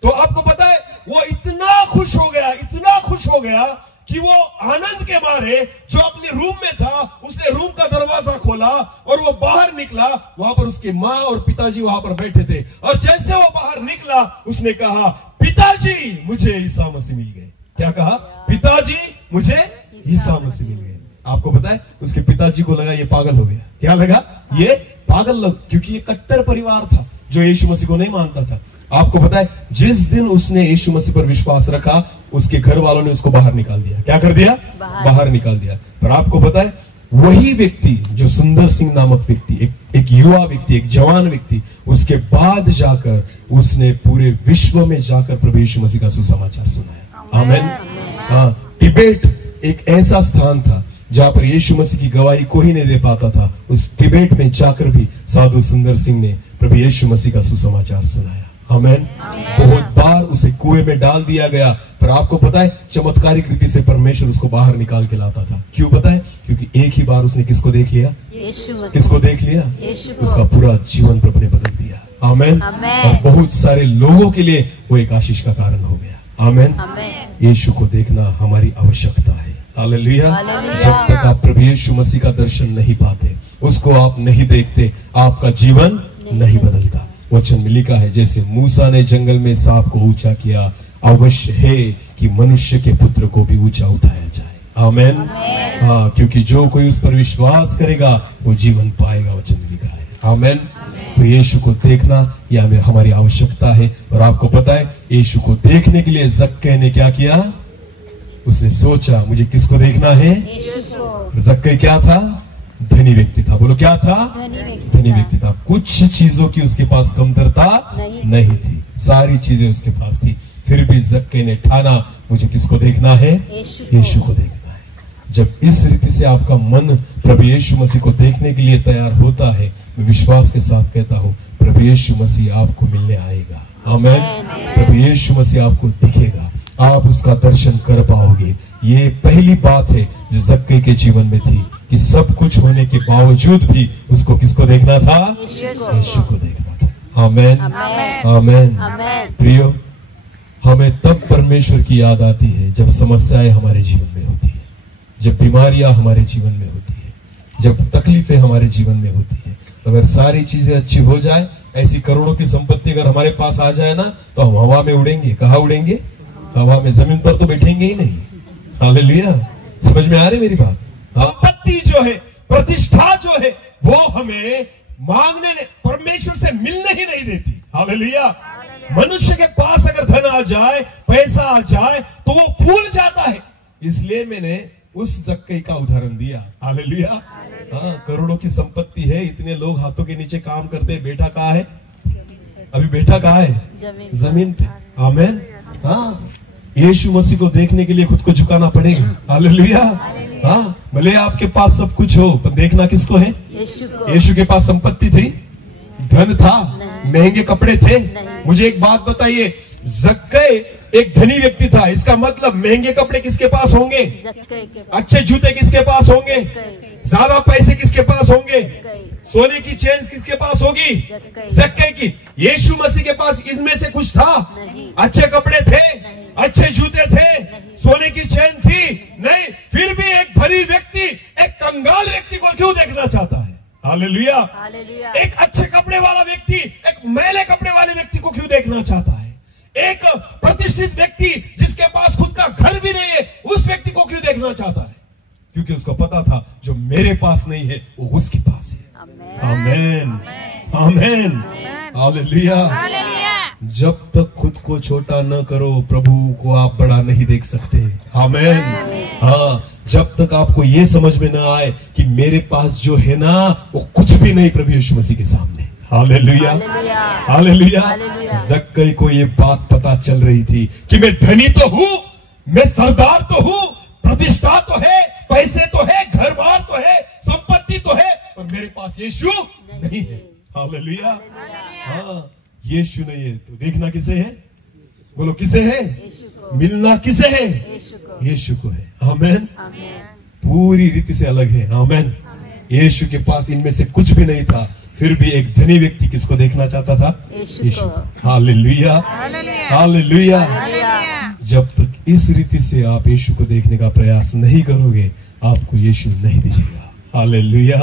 तो आपको पता है, वो इतना खुश हो गया, इतना खुश हो गया कि वो आनंद के मारे जो अपने रूम में था, उसने रूम का दरवाजा खोला और वो बाहर निकला। वहां पर उसके माँ और पिताजी वहां पर बैठे थे और जैसे वो बाहर निकला, उसने कहा, पिताजी मुझे ईसा मसीह मिल गए। क्या कहा? पिताजी मुझे ईसा मसीह मिल गए। आपको पता है, उसके पिताजी को लगा ये पागल हो गया। क्या लगा? ये पागल लग, क्योंकि ये कट्टर परिवार था जो यीशु मसीह को नहीं मानता था। आपको पता है, जिस दिन उसने यीशु मसीह पर विश्वास रखा, उसके घर वालों ने उसको बाहर निकाल दिया। क्या कर दिया? बाहर निकाल दिया। पर आपको पता है, वही व्यक्ति जो सुंदर सिंह नामक व्यक्ति, एक युवा व्यक्ति, एक जवान व्यक्ति, उसके बाद जाकर उसने पूरे विश्व में जाकर प्रभु यीशु मसीह का सुसमाचार सुनाया। आमीन। हाँ, तिब्बत एक ऐसा स्थान था जहां पर यीशु मसीह की गवाही कोई नहीं दे पाता था। उस तिब्बत में जाकर भी साधु सुंदर सिंह ने प्रभु यीशु मसीह का सुसमाचार सुनाया। आमीन। बहुत बार उसे कुएं में डाल दिया गया, पर आपको पता है, चमत्कारिक रीति से परमेश्वर उसको बाहर निकाल के लाता था। क्यों पता है? क्योंकि एक ही बार उसने किसको देख लिया? किसको देख लिया? उसका पूरा जीवन प्रभु ने बदल दिया। आमीन। और बहुत सारे लोगों के लिए वो एक आशीष का कारण हो गया। आमीन। यीशु को देखना हमारी आवश्यकता है। हालेलुया। जब तक आप प्रभु यीशु मसीह का दर्शन नहीं पाते, उसको आप नहीं देखते, आपका जीवन नहीं बदलता। वचन में लिखा है, जैसे मूसा ने जंगल में सांप को ऊंचा किया, अवश्य है कि मनुष्य के पुत्र को भी ऊंचा उठाया जाए। आमीन। हाँ, क्योंकि जो कोई उस पर विश्वास करेगा वो जीवन पाएगा। वचन में लिखा है। आमीन। तो यीशु को देखना यह हमारी आवश्यकता है। और आपको पता है, यीशु को देखने के लिए जक्कई ने क्या किया? उसने सोचा, मुझे किसको देखना है? जक्कई क्या था? धनी व्यक्ति था। बोलो, क्या था? धनी व्यक्ति था। कुछ चीजों की उसके पास कमतरता नहीं थी, सारी चीजें उसके पास थी। फिर भी जक्कई ने ठाना, मुझे किसको देखना है? यीशु को देखना है। जब इस रीति से आपका मन प्रभु यीशु मसीह को देखने के लिए तैयार होता है, मैं विश्वास के साथ कहता हूँ, प्रभु यीशु मसीह आपको मिलने आएगा। आमीन। प्रभु यीशु मसीह आपको दिखेगा, आप उसका दर्शन कर पाओगे। ये पहली बात है जो जक्कई के जीवन में थी कि सब कुछ होने के बावजूद भी उसको किसको देखना था? यीशु को देखना था। आमीन। आमीन। प्रियो, हमें तब परमेश्वर की याद आती है जब समस्याएं हमारे जीवन में होती है, जब बीमारियां हमारे जीवन में होती है, जब तकलीफें हमारे जीवन में होती है। अगर सारी चीजें अच्छी हो जाए ऐसी करोड़ों की संपत्ति अगर हमारे पास आ जाए ना तो हम हवा में उड़ेंगे। कहाँ उड़ेंगे? हवा में, जमीन पर तो बैठेंगे ही नहीं। हालेलुया, समझ में आ रही मेरी बात? संपत्ति जो है, प्रतिष्ठा जो है, वो हमें मांगने परमेश्वर से मिलने ही नहीं देती। हालेलुया। मनुष्य के पास अगर धन आ जाए, पैसा आ जाए तो वो फूल जाता है। इसलिए मैंने उस जक्कई का उदाहरण दिया। हालेलुया। हाँ, करोड़ों की संपत्ति है, इतने लोग हाथों के नीचे काम करते हैं, बेटा कहाँ है? अभी बेटा कहाँ है? जमीन पे। आमीन। हाँ, यीशु मसीह को देखने के लिए खुद को झुकाना पड़ेगा। हालेलुया। हाँ, भले आपके पास सब कुछ हो पर देखना किसको है? यीशु के पास संपत्ति थी, धन था, महंगे कपड़े थे। मुझे एक बात बताइए, जक्कई एक धनी व्यक्ति था, इसका मतलब महंगे कपड़े किसके पास होंगे? अच्छे जूते किसके पास होंगे? ज्यादा पैसे किसके पास होंगे? सोने की चेन किसके पास होगी? जक्कई की। यीशु मसीह के पास इसमें से कुछ था? अच्छे कपड़े थे, अच्छे जूते थे, सोने की चेन थी? नहीं। फिर भी एक धनी व्यक्ति एक कंगाल व्यक्ति को क्यों देखना चाहता है? हालेलुया। एक अच्छे कपड़े वाला व्यक्ति एक मैले कपड़े वाले व्यक्ति को क्यों देखना चाहता है? एक प्रतिष्ठित व्यक्ति जिसके पास खुद का घर भी नहीं है, उस व्यक्ति को क्यों देखना चाहता है? क्योंकि उसको पता था जो मेरे पास नहीं है वो उसके पास है। आमीन, आमीन, हालेलुया। जब तक खुद को छोटा न करो, प्रभु को आप बड़ा नहीं देख सकते। आमीन। हाँ, जब तक आपको ये समझ में ना आए कि मेरे पास जो है ना वो कुछ भी नहीं प्रभु यीशु मसीह के सामने। Hallelujah, hallelujah. जक्कई को ये बात पता चल रही थी कि मैं धनी तो हूं, मैं सरदार तो हूं, प्रतिष्ठा तो है, पैसे तो है, घर बार तो है, संपत्ति तो है, पर मेरे पास यीशु नहीं है। हालेलुया। हाँ, यीशु नहीं है तो देखना किसे है? बोलो किसे है? मिलना किसे है? यीशु को है। आमीन। पूरी रीति से अलग है। आमीन। यीशु के पास इनमें से कुछ भी नहीं था, फिर भी एक धनी व्यक्ति किसको देखना चाहता था? यीशु। Hallelujah, hallelujah. जब तक इस रीति से आप यीशु को देखने का प्रयास नहीं करोगे, आपको यीशु नहीं दिखेगा। हालेलुया।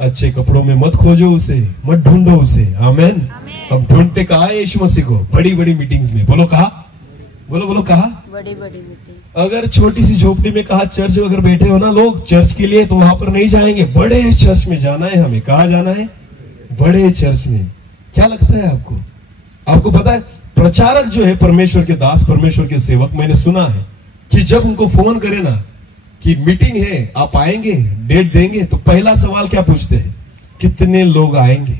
अच्छे कपड़ों में मत खोजो उसे, मत ढूंढो उसे। आमीन। अब ढूंढते कहा है यीशु मसीह को? बड़ी बड़ी मीटिंग्स में। बोलो कहा? बोलो बोलो कहा? बड़ी बड़ी मीटिंग। अगर छोटी सी झोपड़ी में कहा चर्च अगर बैठे हो ना लोग चर्च के लिए, तो वहां पर नहीं जाएंगे, बड़े चर्च में जाना है हमें। कहा जाना है? बड़े चर्च में। क्या लगता है आपको? आपको पता है प्रचारक जो है, परमेश्वर के दास, परमेश्वर के सेवक, मैंने सुना है कि जब उनको फोन करे ना कि मीटिंग है, आप आएंगे, डेट देंगे, तो पहला सवाल क्या पूछते हैं? कितने लोग आएंगे?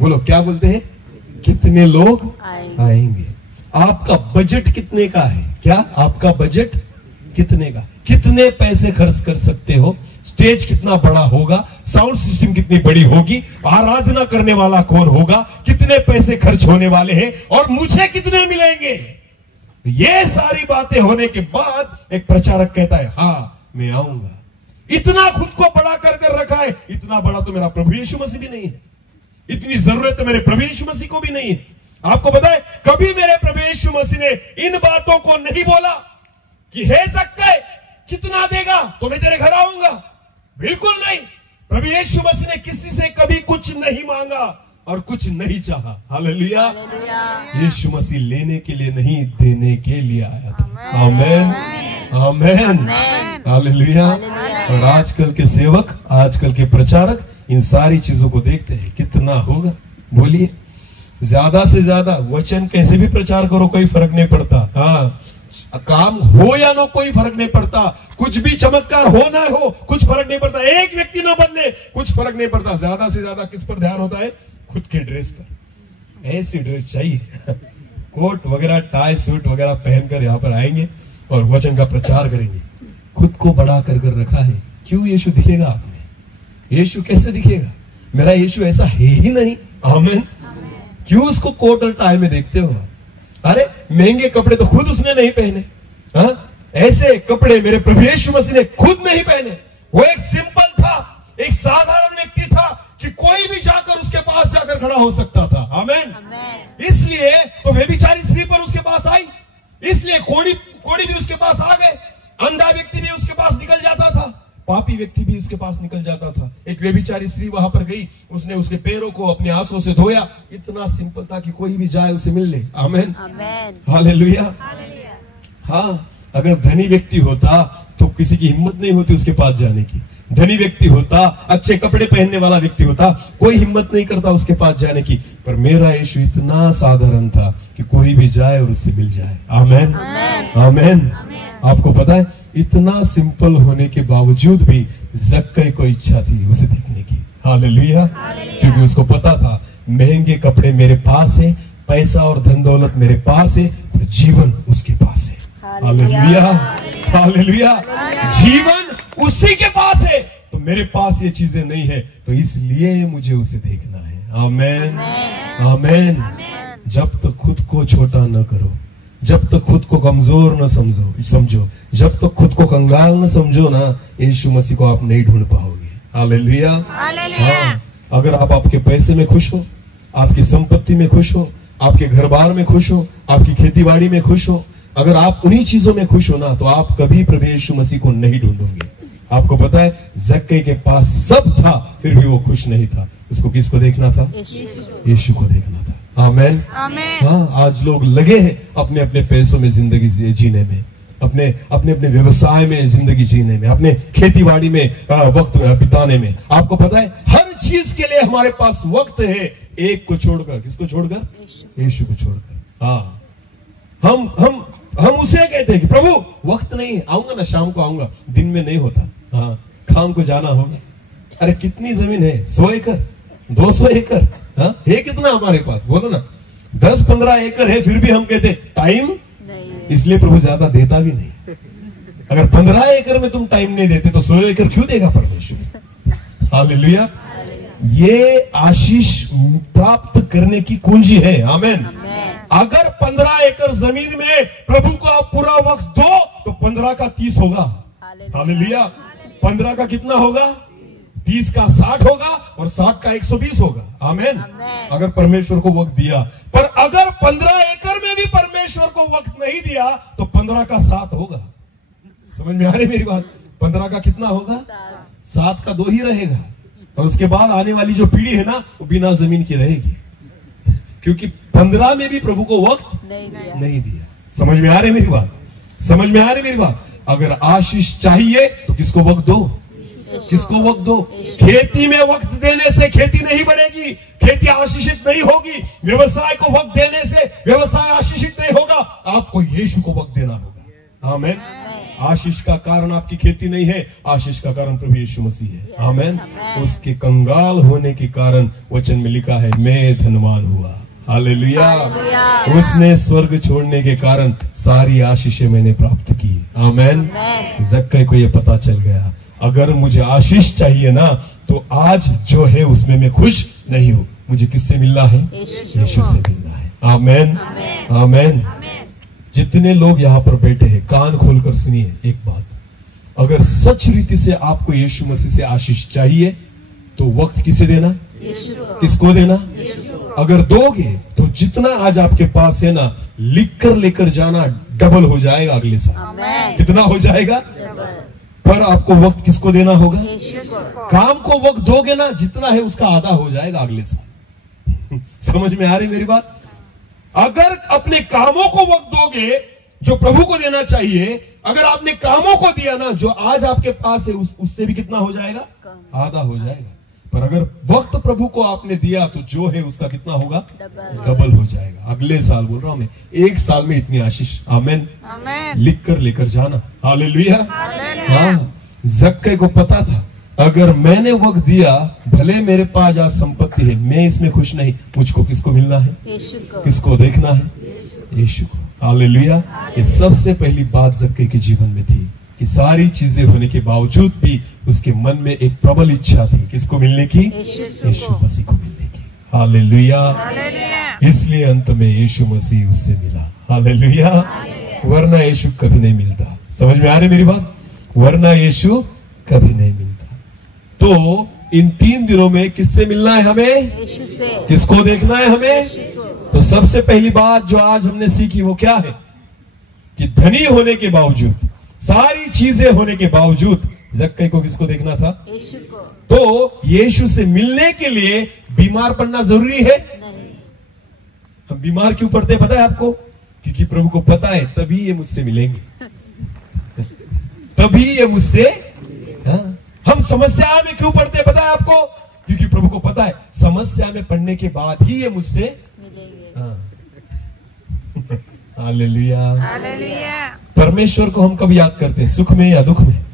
बोलो क्या बोलते हैं? कितने लोग आएंगे? आपका बजट कितने का है? क्या आपका बजट कितने का? कितने पैसे खर्च कर सकते हो? स्टेज कितना बड़ा होगा? साउंड सिस्टम कितनी बड़ी होगी? आराधना करने वाला कौन होगा? कितने पैसे खर्च होने वाले हैं? और मुझे कितने मिलेंगे? ये सारी बातें होने के बाद एक प्रचारक कहता है हाँ मैं आऊंगा। इतना खुद को बड़ा कर रखा है। इतना बड़ा तो मेरा प्रभु यीशु मसीह भी नहीं है, इतनी जरूरत तो मेरे प्रभु यीशु मसीह को भी नहीं है। आपको पता है कभी मेरे प्रभु यीशु मसीह ने इन बातों को नहीं बोला कि हे जक्कई कितना देगा तो मैं तेरे घर आऊंगा? बिल्कुल नहीं। प्रभु यीशु मसीह ने किसी से कभी कुछ नहीं मांगा और कुछ नहीं चाहा। हालेलुया। यीशु मसीह लेने के लिए नहीं, देने के लिए आया था। आमीन, आमीन, हालेलुया। और आजकल के सेवक, आजकल के प्रचारक इन सारी चीजों को देखते हैं। कितना होगा? बोलिए। ज्यादा से ज्यादा वचन कैसे भी प्रचार करो कोई फर्क नहीं पड़ता। हाँ, काम हो या ना कोई फर्क नहीं पड़ता, कुछ भी चमत्कार हो ना हो कुछ फर्क नहीं पड़ता, एक व्यक्ति ना बदले कुछ फर्क नहीं पड़ता। ज्यादा से ज्यादा किस पर ध्यान होता है? खुद के ड्रेस पर। ऐसी ड्रेस चाहिए कोट वगैरह, टाई सूट वगैरह पहनकर यहाँ पर आएंगे और वचन का प्रचार करेंगे। खुद को बड़ा कर रखा है। क्यों यीशु दिखेगा आप में? यीशु कैसे दिखेगा? मेरा यीशु ऐसा है ही नहीं। आमीन। क्यों उसको कोट और टाई में देखते हो? अरे महंगे कपड़े तो खुद उसने नहीं पहने। हाँ, ऐसे कपड़े मेरे प्रभु यीशु मसीह ने खुद नहीं पहने। वो एक सिंपल था, एक साधारण व्यक्ति था कि कोई भी जाकर उसके पास जाकर खड़ा हो सकता था। आमीन। इसलिए तो व्यभिचारी स्त्री पर उसके पास आई, इसलिए कोड़ी भी उसके पास आ गए, अंधा व्यक्ति भी उसके पास निकल जाता था, पापी व्यक्ति भी उसके पास निकल जाता था। एक व्यभिचारी स्त्री वहां पर गई, उसने उसके पैरों को अपने आंसुओं से धोया। इतना सिंपल था कि कोई भी जाए उसे मिल ले। आमेन, हालेलुया। हाँ, अगर धनी व्यक्ति होता तो किसी की हिम्मत नहीं होती उसके पास जाने की। धनी व्यक्ति होता, अच्छे कपड़े पहनने वाला व्यक्ति होता, कोई हिम्मत नहीं करता उसके पास जाने की। पर मेरा यीशु इतना साधारण था कि कोई भी जाए और उससे मिल जाए। आमेन, आमेन। आपको पता है, इतना सिंपल होने के बावजूद भी जक्कई को इच्छा थी उसे देखने की। हालेलुया। क्योंकि उसको पता था महंगे कपड़े मेरे पास है, पैसा और धन दौलत मेरे पास है, पर जीवन उसके पास है। Hallelujah, hallelujah. जीवन उसी के पास है, तो मेरे पास ये चीजें नहीं है, तो इसलिए मुझे उसे देखना है। आमेन, आमेन। जब तक खुद को छोटा न करो, जब तक खुद को कमजोर न समझो, जब तक खुद को कंगाल न समझो ना, यीशु मसीह को आप नहीं ढूंढ पाओगे। हालेलुया। हाँ, अगर आप आपके पैसे में खुश हो, आपकी संपत्ति में खुश हो, आपके घर बार में खुश हो, आपकी खेती बाड़ी में खुश हो, अगर आप उन्हीं चीजों में खुश हो ना, तो आप कभी प्रभु यीशु मसीह को नहीं ढूंढोगे। आपको पता है, जक्कई के पास सब था, फिर भी वो खुश नहीं था। उसको किसको देखना था? यीशु को देखना था। आमेन, आमेन। हाँ, आज लोग लगे हैं अपने अपने पैसों में जिंदगी जीने में, अपने अपने व्यवसाय में जिंदगी जीने में, अपने खेती बाड़ी में वक्त बिताने में। आपको पता है, हर चीज के लिए हमारे पास वक्त है, एक को छोड़कर। किसको छोड़कर? यीशु को छोड़कर। हाँ, हम उसे कहते हैं कि प्रभु वक्त नहीं है, आऊंगा ना, शाम को आऊंगा। दिन में नहीं होता। हाँ, काम को जाना होगा। अरे कितनी जमीन है? 100 एकड़, 200 एकड़, हाँ, है कितना हमारे पास? बोलो ना, 10-15 एकड़ है, फिर भी हम कहते टाइम नहीं। इसलिए प्रभु ज्यादा देता भी नहीं। अगर 15 एकड़ में तुम टाइम नहीं देते तो 100 एकड़ क्यों देगा परमेश्वर? हालेलुया। ये आशीष प्राप्त करने की कुंजी है। आमेन। अगर 15 एकड़ जमीन में प्रभु को आप पूरा वक्त दो, तो 15 का 30 होगा। हालेलुया। 15 का कितना होगा? 30 का 60 होगा, और 60 का 120 होगा। आमेन। अगर परमेश्वर को वक्त दिया। पर अगर 15 एकड़ में भी परमेश्वर को वक्त नहीं दिया, तो 15 का 7 होगा। समझ में आ रही मेरी बात? 15 का कितना होगा? 7 का 2 ही रहेगा। और उसके बाद आने वाली जो पीढ़ी है ना, वो बिना जमीन की रहेगी, क्योंकि 15 में भी प्रभु को वक्त नहीं दिया। समझ में आ रही मेरी बात? समझ में आ रही मेरी बात? अगर आशीष चाहिए तो किसको वक्त दो? किसको वक्त दो? खेती में वक्त देने से खेती नहीं बढ़ेगी, खेती आशीषित नहीं होगी। व्यवसाय को वक्त देने से व्यवसाय आशीषित नहीं होगा। आपको यीशु को वक्त देना होगा। आमेन। आशीष का कारण आपकी खेती नहीं है, आशीष का कारण प्रभु यीशु मसीह है। आमेन। उसके कंगाल होने के कारण वचन में लिखा है, मैं धनवान हुआ। हालेलुया। उसने स्वर्ग छोड़ने के कारण सारी आशीषें मैंने प्राप्त की। आमेन। जक्कई को ये पता चल गया, अगर मुझे आशीष चाहिए ना, तो आज जो है उसमें मैं खुश नहीं हूं। मुझे किससे मिलना है? यीशु से मिलना है। आमेन, आमेन। जितने लोग यहाँ पर बैठे हैं, कान खोलकर सुनिए एक बात। अगर सच रीति से आपको यीशु मसीह से आशीष चाहिए, तो वक्त किसे देना? किसको देना? अगर दोगे तो जितना आज आपके पास है ना, लिख कर लेकर जाना, डबल हो जाएगा अगले साल। कितना हो जाएगा? पर आपको वक्त किसको देना होगा? काम को वक्त दोगे ना, जितना है उसका आधा हो जाएगा अगले साल। समझ में आ रही मेरी बात? अगर अपने कामों को वक्त दोगे जो प्रभु को देना चाहिए, अगर आपने कामों को दिया ना, जो आज आपके पास है उससे भी कितना हो जाएगा? आधा हो जाएगा। पर अगर वक्त प्रभु को आपने दिया, तो जो है उसका कितना होगा? डबल हो जाएगा अगले साल। बोल रहा हूं मैं, एक साल में इतनी आशीष। आमेन। लिख कर लेकर जाना। हालेलुया। हाँ, जक्कई को पता था, अगर मैंने वक्त दिया, भले मेरे पास आज संपत्ति है, मैं इसमें खुश नहीं। मुझको किसको मिलना है? किसको देखना है? यीशु को। हालेलुया। ये सबसे पहली बात जक्कई के जीवन में थी कि सारी चीजें होने के बावजूद भी उसके मन में एक प्रबल इच्छा थी। किसको मिलने की? यीशु मसीह को मिलने की। हालेलुया। इसलिए अंत में यीशु मसीह उससे मिला। हालेलुया। वरना यीशु कभी नहीं मिलता। समझ में आ रही मेरी बात? वरना यीशु कभी नहीं मिलता। तो इन 3 दिनों में किससे मिलना है हमें? यीशु से। किसको देखना है हमें? तो सबसे पहली बात जो आज हमने सीखी वो क्या है? कि धनी होने के बावजूद, सारी चीजें होने के बावजूद जक्कई को किसको देखना था? यीशु को। तो यीशु से मिलने के लिए बीमार पड़ना जरूरी है? नहीं। हम बीमार क्यों पड़ते हैं पता है आपको? क्योंकि प्रभु को पता है तभी ये मुझसे मिलेंगे, तभी ये मुझसे। हाँ? हम समस्या में क्यों पड़ते हैं पता है आपको? क्योंकि प्रभु को पता है समस्या में पड़ने के बाद ही ये मुझसे मिलेंगे। हाँ। हालेलुया। हालेलुया। परमेश्वर को हम कब याद करते हैं, सुख में या दुख में?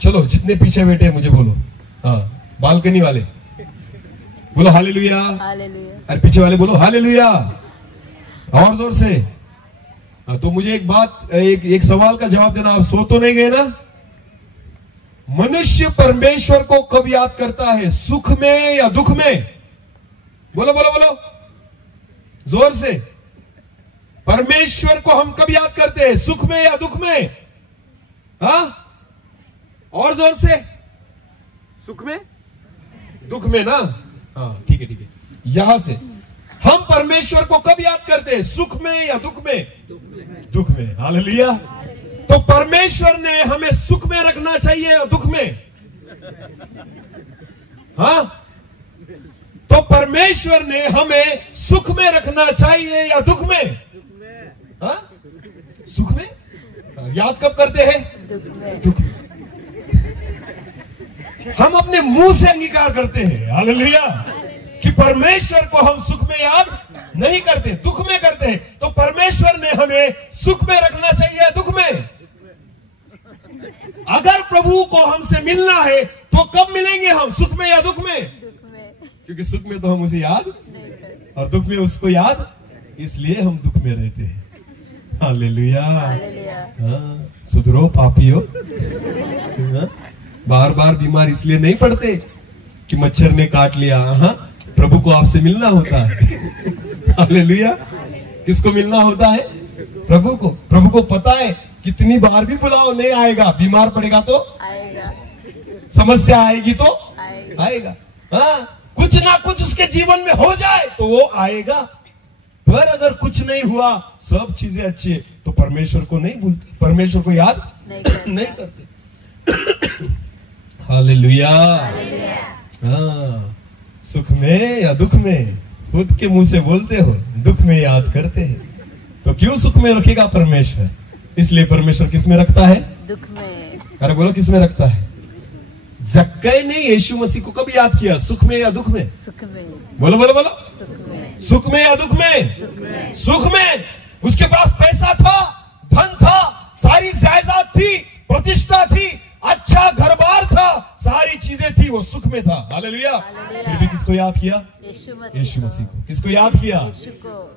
चलो जितने पीछे बैठे हैं मुझे बोलो, हाँ बालकनी वाले बोलो हालेलुया, हालेलुया। और पीछे वाले बोलो हालेलुया और जोर से। हाँ, तो मुझे एक बात, एक सवाल का जवाब देना। आप सो तो नहीं गए ना? मनुष्य परमेश्वर को कब याद करता है, सुख में या दुख में? बोलो बोलो बोलो जोर से। परमेश्वर को हम कब याद करते हैं, सुख में या दुख में? हाँ और जोर से। सुख में, दुख में ना? हाँ ठीक है ठीक है। यहां से हम परमेश्वर को कब याद करते हैं, सुख में या दुख में? दुख में। हालेलुया। तो परमेश्वर ने हमें सुख में रखना चाहिए या दुख में? हाँ तो परमेश्वर ने हमें सुख में रखना चाहिए या दुख में? हाँ सुख में। याद कब करते हैं? दुख में। हम अपने मुंह से अंगीकार करते हैं हालेलुया कि परमेश्वर को हम सुख में याद नहीं करते, दुख में करते हैं। तो परमेश्वर ने हमें सुख में रखना चाहिए दुख में? अगर प्रभु को हमसे मिलना है तो कब मिलेंगे हम, सुख में या दुख में? क्योंकि सुख में तो हम उसे याद और दुख में उसको याद, इसलिए हम दुख में रहते हैं। हालेलुया। हाँ सुधरो पापियो। हाँ? बार बार बीमार इसलिए नहीं पड़ते कि मच्छर ने काट लिया। हाँ प्रभु को आपसे मिलना होता है। हालेलुया। किसको मिलना होता है? प्रभु को। प्रभु को पता है कितनी बार भी बुलाओ नहीं आएगा, बीमार पड़ेगा तो आएगा, समस्या आएगी तो आएगा। हाँ कुछ ना कुछ उसके जीवन में हो जाए तो वो आएगा। पर अगर कुछ नहीं हुआ, सब चीजें अच्छी है, तो परमेश्वर को नहीं भूलते, परमेश्वर को याद नहीं करते। हालेलुया। हाँ सुख में या दुख में? खुद के मुंह से बोलते हो दुख में याद करते हैं, तो क्यों सुख में रखेगा परमेश्वर? इसलिए परमेश्वर किस में रखता है? दुख में। अरे बोलो किस में रखता है? जक्कई ने यीशु मसीह को कब याद किया, सुख में या दुख में? सुख में। बोलो बोलो बोलो। सुख में। सुख में या दुख में? सुख में। उसके पास पैसा था, धन था, सारी जायदाद थी, प्रतिष्ठा थी, अच्छा घर बार था, सारी चीजें थी, वो सुख में था। हालेलुया। फिर भी किसको याद किया? यीशु मसीह को। किसको याद किया?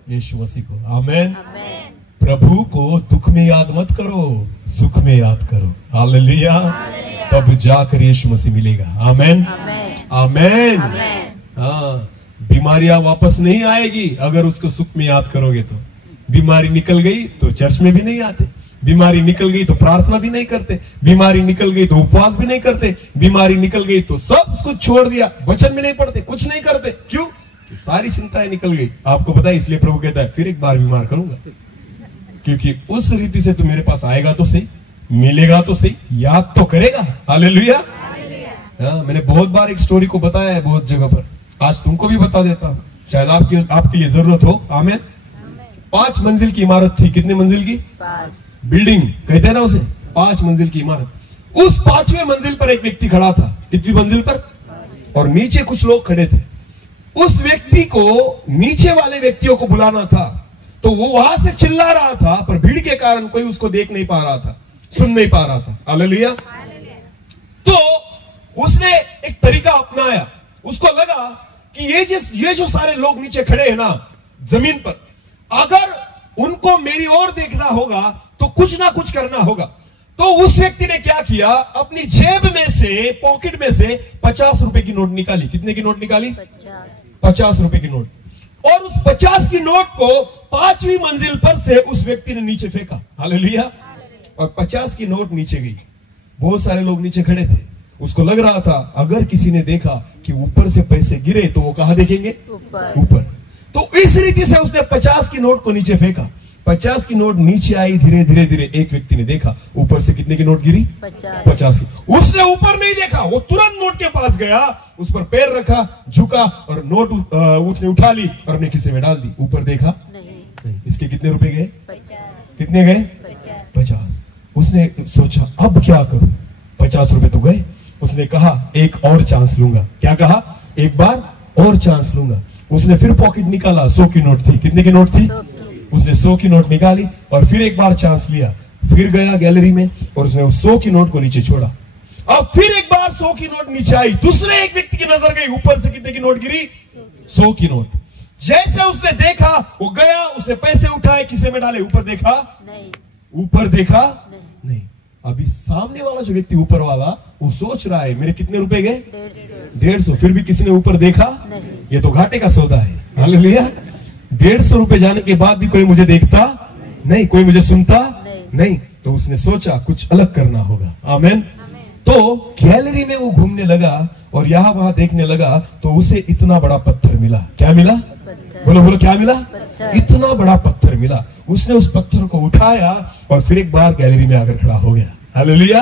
यीशु मसीह को। आमेन। प्रभु को दुख में याद मत करो, सुख में याद करो। हालेलुया। तब जाकर यीशु मसीह मिलेगा। आमेन आमेन। हाँ बीमारियां वापस नहीं आएगी अगर उसको सुख में याद करोगे तो। बीमारी निकल गई तो चर्च में भी नहीं आते, बीमारी निकल गई तो प्रार्थना भी नहीं करते, बीमारी निकल गई तो उपवास भी नहीं करते, बीमारी निकल गई तो सब कुछ छोड़ दिया, वचन भी नहीं पढ़ते, कुछ नहीं करते। क्यों? सारी चिंताएं निकल गई। आपको पता है इसलिए प्रभु कहता है फिर एक बार बीमार करूंगा, क्योंकि उस रीति से तू मेरे पास आएगा तो सही, मिलेगा तो सही, याद तो करेगा। हालेलुया। हाँ मैंने बहुत बार एक स्टोरी को बताया है बहुत जगह पर, आज तुमको भी बता देता हूँ, शायद आपके लिए जरूरत हो। आमीन। 5 मंजिल की इमारत थी। कितने मंजिल की? 5 बिल्डिंग कहते हैं ना उसे, 5 मंजिल की इमारत। उस 5वें मंजिल पर एक व्यक्ति खड़ा था। कितनी मंजिल पर? और नीचे कुछ लोग खड़े थे। उस व्यक्ति को नीचे वाले व्यक्तियों को बुलाना था, तो वो वहां से चिल्ला रहा था, पर भीड़ के कारण कोई उसको देख नहीं पा रहा था, सुन नहीं पा रहा था। हालेलुया। तो उसने एक तरीका अपनाया। उसको लगा कि ये जो सारे लोग नीचे खड़े हैं ना जमीन पर, अगर उनको मेरी ओर देखना होगा तो कुछ ना कुछ करना होगा। तो उस व्यक्ति ने क्या किया, अपनी जेब में से, पॉकेट में से 50 रुपए की नोट निकाली। कितने की नोट निकाली? 50 रुपए की नोट। और उस 50 की नोट को 5वीं मंजिल पर से उस व्यक्ति ने नीचे फेंका। हालेलुया। और 50 की नोट नीचे गई। बहुत सारे लोग नीचे खड़े थे। उसको लग रहा था अगर किसी ने देखा कि ऊपर से पैसे गिरे तो वो कहां देखेंगे? ऊपर। तो इस रीति से उसने 50 की नोट को नीचे फेंका। 50 की नोट नीचे आई, धीरे धीरे धीरे एक व्यक्ति ने देखा ऊपर से कितने की नोट गिरी, 50 की। उसने ऊपर नहीं देखा, वो तुरंत नोट के पास गया, उस पर पैर रखा, झुका और नोट उसने उठा ली और अपने खिस्से में डाल दी। ऊपर देखा नहीं। इसके कितने रुपए गए, कितने गए, 50। उसने सोचा अब क्या करूं, 50 रुपए तो गए। उसने कहा एक और चांस लूंगा। क्या कहा, एक बार और चांस लूंगा। उसने फिर पॉकेट निकाला, 100 की नोट थी। कितने की नोट थी, उसने 100 की नोट निकाली और फिर एक बार चांस लिया। फिर गया गैलरी में और उसने उस 100 की नोट को नीचे छोड़ा। अब फिर एक बार 100 की नोट नीचे आई, दूसरे एक व्यक्ति की नजर गई, ऊपर से कितने की नोट गिरी, 100 की नोट। जैसे उसने देखा वो गया, उसने पैसे उठाए, किसे में डाले, ऊपर देखा नहीं, ऊपर देखा नहीं। अभी सामने वाला जो व्यक्ति ऊपर वाला वो सोच रहा है मेरे कितने रुपए गए, 150। फिर भी किसी ने ऊपर देखा नहीं। ये तो घाटे का सौदा है। हालेलुया। 150 रुपए जाने के बाद भी कोई मुझे देखता नहीं, कोई मुझे सुनता नहीं। तो उसने सोचा कुछ अलग करना होगा। आमीन। तो गैलरी में वो घूमने लगा और यहां वहां देखने लगा, तो उसे इतना बड़ा पत्थर मिला। क्या मिला, बोलो बोलो, क्या मिला, इतना बड़ा पत्थर मिला। उसने उस पत्थर को उठाया और फिर एक बार गैलरी में आकर खड़ा हो गया। हालेलुया।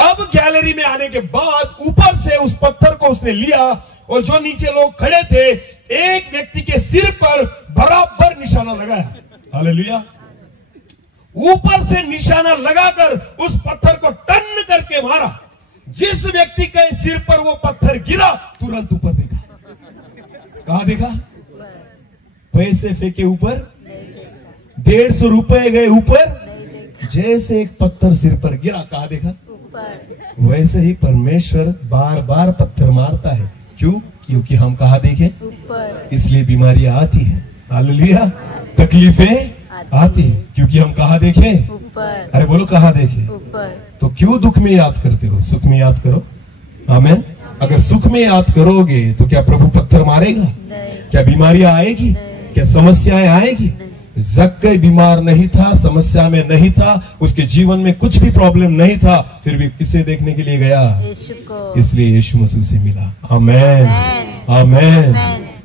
अब गैलरी में आने के बाद ऊपर से उस पत्थर को उसने लिया और जो नीचे लोग खड़े थे, एक व्यक्ति के सिर पर बराबर निशाना लगाया। हालेलुया। ऊपर से निशाना लगाकर उस पत्थर को टन करके मारा। जिस व्यक्ति के सिर पर वो पत्थर गिरा, तुरंत ऊपर देखा। कहा देखा, पैसे फेंके ऊपर, 150 रुपए गए ऊपर। जैसे एक पत्थर सिर पर गिरा, कहा देखा, वैसे ही परमेश्वर बार बार पत्थर मारता है। क्यों, क्योंकि हम कहा देखें, इसलिए बीमारियां आती हैं। हालेलुया। तकलीफें आती है क्योंकि हम कहा देखें, अरे बोलो कहा देखें। तो क्यों दुख में याद करते हो, सुख में याद करो। आमीन। अगर सुख में याद करोगे तो क्या प्रभु पत्थर मारेगा, क्या बीमारियां आएगी, क्या समस्याएं आएगी। जक्कई बीमार नहीं था, समस्या में नहीं था, उसके जीवन में कुछ भी प्रॉब्लम नहीं था, फिर भी किसे देखने के लिए गया, इसलिए यीशु मसीह से मिला। आमीन, आमीन।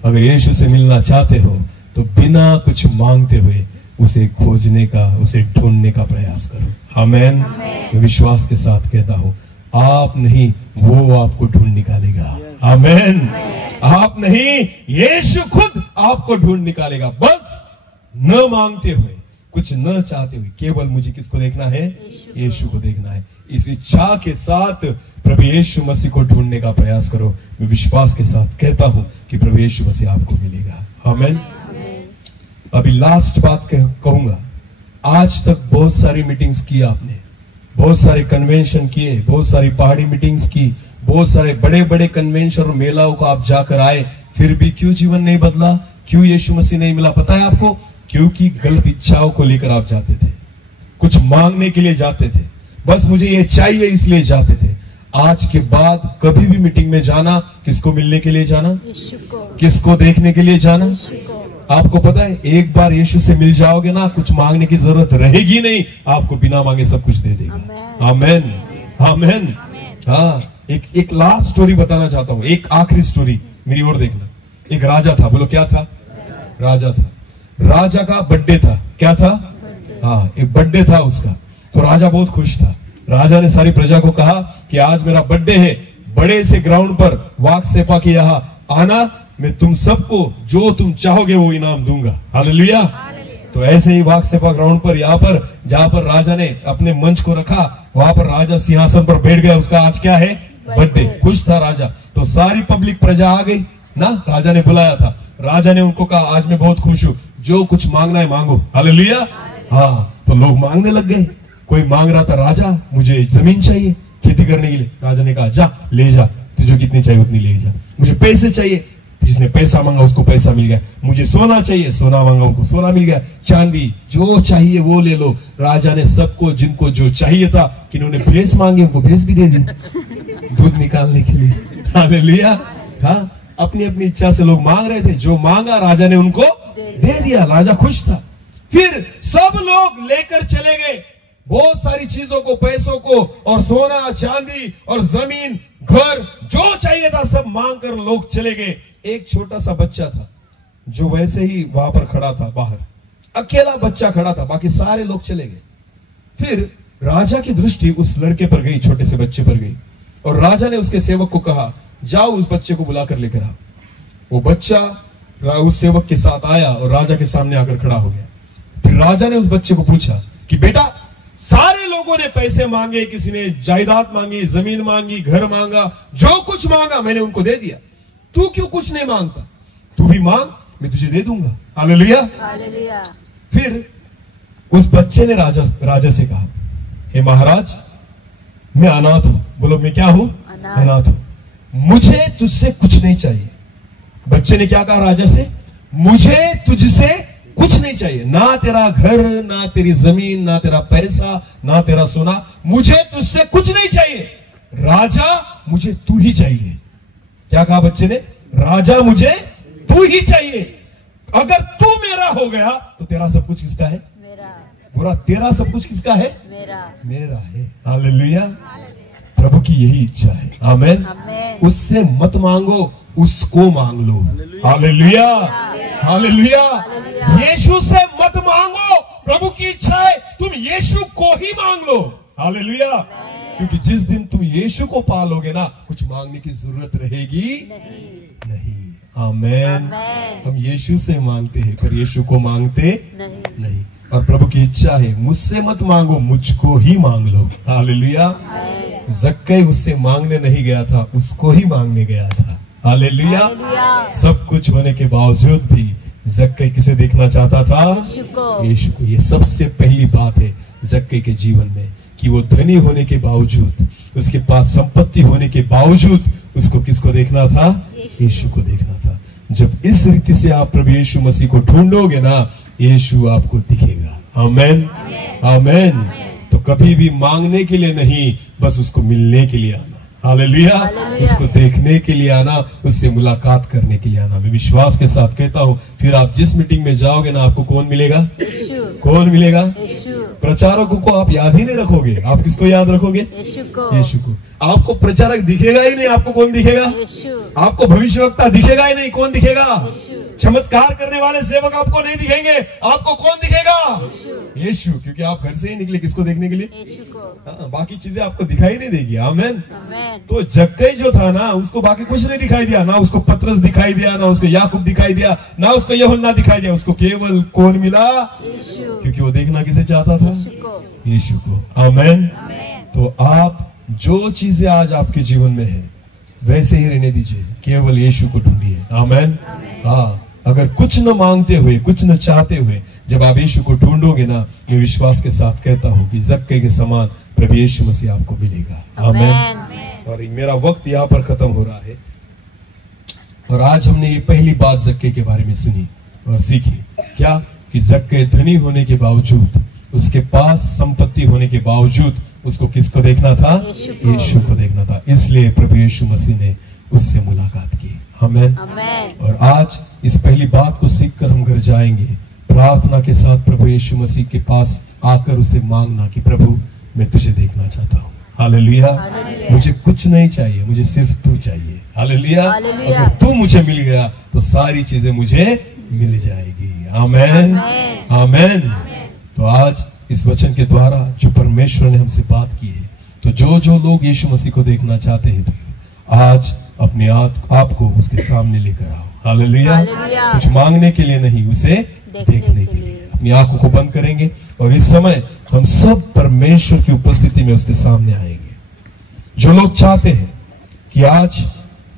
अगर यीशु से मिलना चाहते हो तो बिना कुछ मांगते हुए उसे खोजने का, उसे ढूंढने का प्रयास करो। आमीन। मैं विश्वास के साथ कहता हूं, आप नहीं, वो आपको ढूंढ निकालेगा। आमीन। आप नहीं, यीशु खुद आपको ढूंढ निकालेगा। बस न मांगते हुए, कुछ न चाहते हुए, केवल मुझे किसको देखना है, यीशु को देखना है। इस इच्छा के साथ प्रभु यीशु मसीह को ढूंढने का प्रयास करो। मैं विश्वास के साथ कहता हूं कि प्रभु यीशु मसीह आपको मिलेगा। आमीन। अभी लास्ट बात कहूंगा। आज तक बहुत सारी मीटिंग्स की आपने, बहुत सारे कन्वेंशन किए, बहुत सारी पहाड़ी मीटिंग्स की, बहुत सारे बड़े बड़े कन्वेंशन और मेलाओं को आप जाकर आए, फिर भी क्यों जीवन नहीं बदला, क्यों यीशु मसीह नहीं मिला? पता है आपको, क्योंकि गलत इच्छाओं को लेकर आप जाते थे, कुछ मांगने के लिए जाते थे, बस मुझे ये चाहिए इसलिए जाते थे। आज के बाद कभी भी मीटिंग में जाना, किसको मिलने के लिए जाना, किसको देखने के लिए जाना? आपको पता है, एक बार यीशु से मिल जाओगे ना, कुछ मांगने की जरूरत रहेगी नहीं, आपको बिना मांगे सब कुछ दे देगा। आमीन, आमीन। हाँ, एक लास्ट स्टोरी बताना चाहता हूँ, एक आखिरी स्टोरी, मेरी ओर देखना। एक राजा था, बोलो क्या था? राजा था। राजा का बर्थडे था। क्या था? हाँ, एक बर्थडे था उसका। तो राजा बहुत खुश था। राजा ने सारी प्रजा को कहा कि आज मेरा बर्थडे है, बड़े से ग्राउंड पर वाक सेपा के यहाँ आना, मैं तुम सबको जो तुम चाहोगे वो इनाम दूंगा। हालेलुया। तो ऐसे ही वाक सेपा ग्राउंड पर, यहाँ पर जहां पर राजा ने अपने मंच को रखा, वहां पर राजा सिंहासन पर बैठ गया। उसका आज क्या है? बर्थडे। खुश था राजा। तो सारी पब्लिक प्रजा आ गई ना, राजा ने बुलाया था। राजा ने उनको कहा, आज मैं बहुत खुश हूं, जो कुछ मांगना है मांगो। हालेलुया। हाँ, तो लोग मांगने लग गए। कोई मांग रहा था, राजा मुझे जमीन चाहिए खेती करने के लिए। राजा ने कहा, जा ले जा, तुझे कितनी चाहिए उतनी ले जा। मुझे पैसे चाहिए, जिसने पैसा मांगा उसको पैसा मिल गया। मुझे सोना चाहिए, सोना मांगा उनको सोना मिल गया। चांदी, जो चाहिए वो ले लो। राजा ने सबको, जिनको जो चाहिए था, किन्होंने भैंस मांगे उनको भैंस भी दे दी दूध निकालने के लिए। हालेलुया। हाँ, अपनी अपनी इच्छा से लोग मांग रहे थे, जो मांगा राजा ने उनको दे दिया। राजा खुश था। फिर सब लोग लेकर चले गए बहुत सारी चीजों को, पैसों को, और सोना चांदी और जमीन, घर, जो चाहिए था सब मांग कर लोग चले गए। एक छोटा सा बच्चा था जो वैसे ही वहां पर खड़ा था बाहर। अकेला बच्चा खड़ा था, बाकी सारे लोग चले गए। फिर राजा की दृष्टि उस लड़के पर गई, छोटे से बच्चे पर गई, और राजा ने उसके सेवक को कहा, जाओ उस बच्चे को बुलाकर लेकर आओ। वो बच्चा उस सेवक के साथ आया और राजा के सामने आकर खड़ा हो गया। फिर राजा ने उस बच्चे को पूछा कि बेटा, सारे लोगों ने पैसे मांगे, किसी ने जायदाद मांगी, जमीन मांगी, घर मांगा, जो कुछ मांगा मैंने उनको दे दिया, तू क्यों कुछ नहीं मांगता? तू भी मांग, मैं तुझे दे दूंगा। हालेलुया। हालेलुया। फिर उस बच्चे ने राजा से कहा, हे महाराज, मैं अनाथ हूं। बोलो, मैं क्या हूं? अनाथ हूं। मुझे तुझसे कुछ नहीं चाहिए। बच्चे ने क्या कहा राजा से? मुझे तुझसे कुछ नहीं चाहिए, ना तेरा घर, ना तेरी जमीन, ना तेरा पैसा, ना तेरा सोना, मुझे तुझसे कुछ नहीं चाहिए। राजा, मुझे तू ही चाहिए। क्या कहा बच्चे ने? राजा, मुझे तू ही चाहिए। अगर तू मेरा हो गया तो तेरा सब कुछ किसका है? मेरा। पूरा तेरा सब कुछ किसका है? मेरा। मेरा है। हालेलुया। प्रभु की यही इच्छा है। आमेन। आमेन। उससे मत मांगो, उसको मांग लो। हालेलुया। हालेलुया। यीशु से मत मांगो, प्रभु की इच्छा है तुम यीशु को ही मांग लो। हालेलुया। क्योंकि जिस दिन तुम यीशु को पालोगे ना, कुछ मांगने की जरूरत रहेगी नहीं। आमेन। हम यीशु से मांगते हैं पर यीशु को मांगते नहीं। और प्रभु की इच्छा है, मुझसे मत मांगो, मुझको ही मांग लो। हालेलुया। जक्कई उससे मांगने नहीं गया था, उसको ही मांगने गया था। हालेलुया। सब कुछ होने के बावजूद भी जक्कई किसे देखना चाहता था? यीशु को। ये सबसे पहली बात है जक्कई के जीवन में, कि वो धनी होने के बावजूद, उसके पास संपत्ति होने के बावजूद, उसको किसको देखना था? यीशु को देखना था। जब इस रीति से आप प्रभु यीशु मसीह को ढूंढोगे ना, यीशु आपको दिखेगा। आमेन। आमेन। तो कभी भी मांगने के लिए नहीं, बस उसको मिलने के लिए आना। हालेलुया। उसको देखने के लिए आना, उससे मुलाकात करने के लिए आना। मैं विश्वास के साथ कहता हूँ, फिर आप जिस मीटिंग में जाओगे ना, आपको कौन मिलेगा? कौन मिलेगा? प्रचारकों को आप याद ही नहीं रखोगे। आप किसको याद रखोगे? यीशु को। आपको प्रचारक दिखेगा ही नहीं, आपको कौन दिखेगा? आपको भविष्यवक्ता दिखेगा ही नहीं, कौन दिखेगा? चमत्कार करने वाले सेवक आपको नहीं दिखेंगे, आपको कौन दिखेगा? यीशु। क्योंकि आप घर से ही निकले किसको देखने के लिए? हाँ, बाकी चीजें आपको दिखाई नहीं देगी। आमेन। तो जक्कई जो था ना, उसको बाकी कुछ नहीं दिखाई दिया, ना उसको पतरस दिखाई दिया, ना उसको याकूब दिखाई दिया, ना उसको यूहन्ना दिखाई दिया। उसको केवल कौन मिला? क्योंकि वो देखना किसे चाहता था? यीशु को। आमेन। तो आप जो चीजें आज आपके जीवन में है वैसे ही रहने दीजिए, केवल यीशु को ढूंढिए। आमेन। हाँ, अगर कुछ न मांगते हुए, कुछ न चाहते हुए जब आप यीशु को ढूंढोगे ना, मैं विश्वास के साथ कहता हूँ कि जक्कई के समान प्रभु यीशु मसीह आपको मिलेगा। आमेन। और मेरा वक्त यहाँ पर खत्म हो रहा है, और आज हमने ये पहली बात जक्कई के बारे में सुनी और सीखी। क्या? कि जक्कई धनी होने के बावजूद, उसके पास संपत्ति होने के बावजूद, उसको किसको देखना था? यीशु को देखना था। इसलिए प्रभु यीशु मसीह ने उससे मुलाकात की। आमेन। और आज इस पहली बात को सीखकर हम घर जाएंगे, प्रार्थना के साथ प्रभु यीशु मसीह के पास आकर उसे मांगना कि प्रभु, मैं तुझे देखना चाहता हूँ। हालेलुया। मुझे कुछ नहीं चाहिए, मुझे सिर्फ तू चाहिए। हालेलुया। अगर तू मुझे मिल गया तो सारी चीजें मुझे मिल जाएगी। आमेन। आमेन। तो आज इस वचन के द्वारा जो परमेश्वर ने हमसे बात की है, तो जो लोग यीशु मसीह को देखना चाहते हैं, आज अपने आप को उसके सामने लेकर आओ। हालेलुया। कुछ मांगने के लिए नहीं, उसे देखने के लिए। अपनी आंखों को बंद करेंगे और इस समय हम सब परमेश्वर की उपस्थिति में उसके सामने आएंगे। जो लोग चाहते हैं कि आज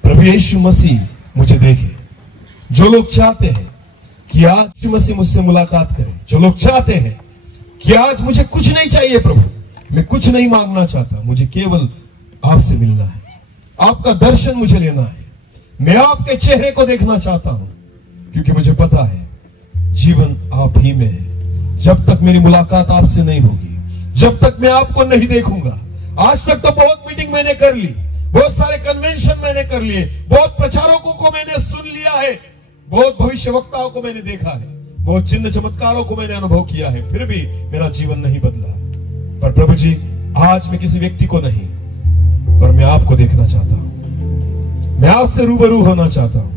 प्रभु यीशु मसीह मुझे देखे, जो लोग चाहते हैं कि आज यीशु मसीह मुझसे मुलाकात करे, जो लोग चाहते हैं कि आज मुझे कुछ नहीं चाहिए प्रभु, मैं कुछ नहीं मांगना चाहता, मुझे केवल आपसे मिलना है, आपका दर्शन मुझे लेना है, मैं आपके चेहरे को देखना चाहता हूं, क्योंकि मुझे पता है जीवन आप ही में है। जब तक मेरी मुलाकात आपसे नहीं होगी, जब तक मैं आपको नहीं देखूंगा। आज तक तो बहुत मीटिंग मैंने कर ली, बहुत सारे कन्वेंशन मैंने कर लिए, बहुत प्रचारकों को मैंने सुन लिया है, बहुत भविष्यवक्ताओं को मैंने देखा है, बहुत चिन्ह चमत्कारों को मैंने अनुभव किया है, फिर भी मेरा जीवन नहीं बदला। पर प्रभु जी, आज मैं किसी व्यक्ति को नहीं, पर मैं आपको देखना चाहता हूं, मैं आपसे रूबरू होना चाहता हूं,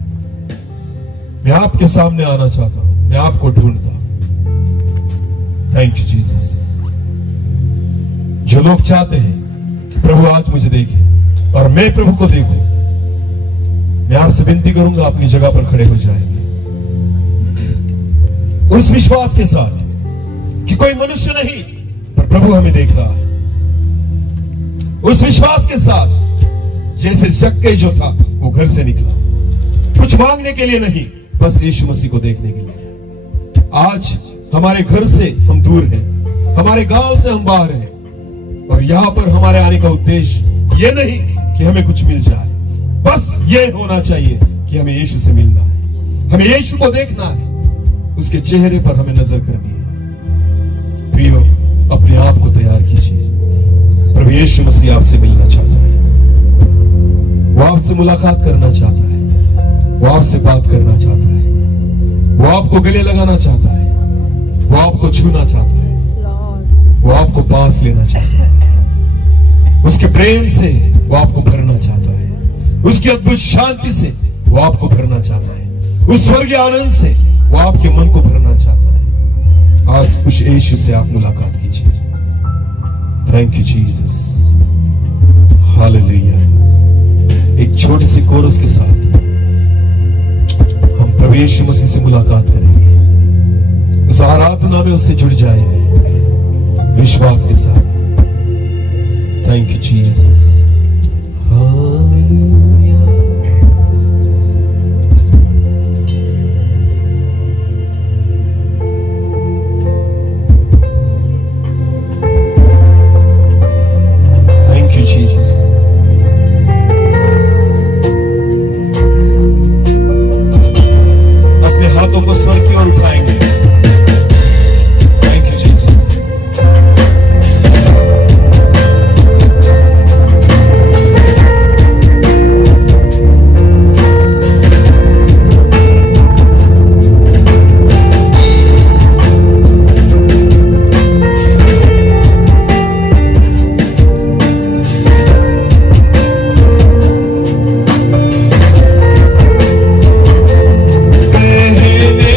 मैं आपके सामने आना चाहता हूं, मैं आपको ढूंढता हूं। Thank you Jesus. जो लोग चाहते हैं कि प्रभु आज मुझे देखे और मैं प्रभु को देखूं, मैं आपसे विनती करूंगा अपनी जगह पर खड़े हो जाएंगे उस विश्वास के साथ कि कोई मनुष्य नहीं पर प्रभु हमें देख रहा है। उस विश्वास के साथ जैसे शक्के जो था वो घर से निकला, कुछ मांगने के लिए नहीं, बस यीशु मसीह को देखने के लिए। आज हमारे घर से हम दूर हैं, हमारे गांव से हम बाहर हैं, और यहां पर हमारे आने का उद्देश्य ये नहीं कि हमें कुछ मिल जाए, बस ये होना चाहिए कि हमें यीशु से मिलना है, हमें यीशु को देखना है, उसके चेहरे पर हमें नजर करनी है। प्रियो, अपने आप को तैयार कीजिए। प्रभु यीशु मसीह आपसे मिलना चाहता है, वो आपसे मुलाकात करना चाहता है, वो आपसे बात करना चाहता है, वो आपको गले लगाना चाहता है, वो आपको छूना चाहता है, वो आपको पास लेना चाहता है, उसके प्रेम से वो आपको भरना चाहता है, उसकी अद्भुत शांति से वो आपको भरना चाहता है, उस स्वर्गीय आनंद से वो आपके मन को भरना चाहता है। आज उस यीशु से आप मुलाकात कीजिए। Thank you Jesus, hallelujah. एक छोटे से कोरस के साथ हम प्रभु यीशु मसीह से मुलाकात करेंगे, उस आराधना में उससे जुड़ जाएंगे विश्वास के साथ। Thank you Jesus, hallelujah. Thank you Jesus. अपने हाथों को स्वर्ग की ओर उठाएंगे। Thank you Jesus. कहने दे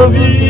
पवित्र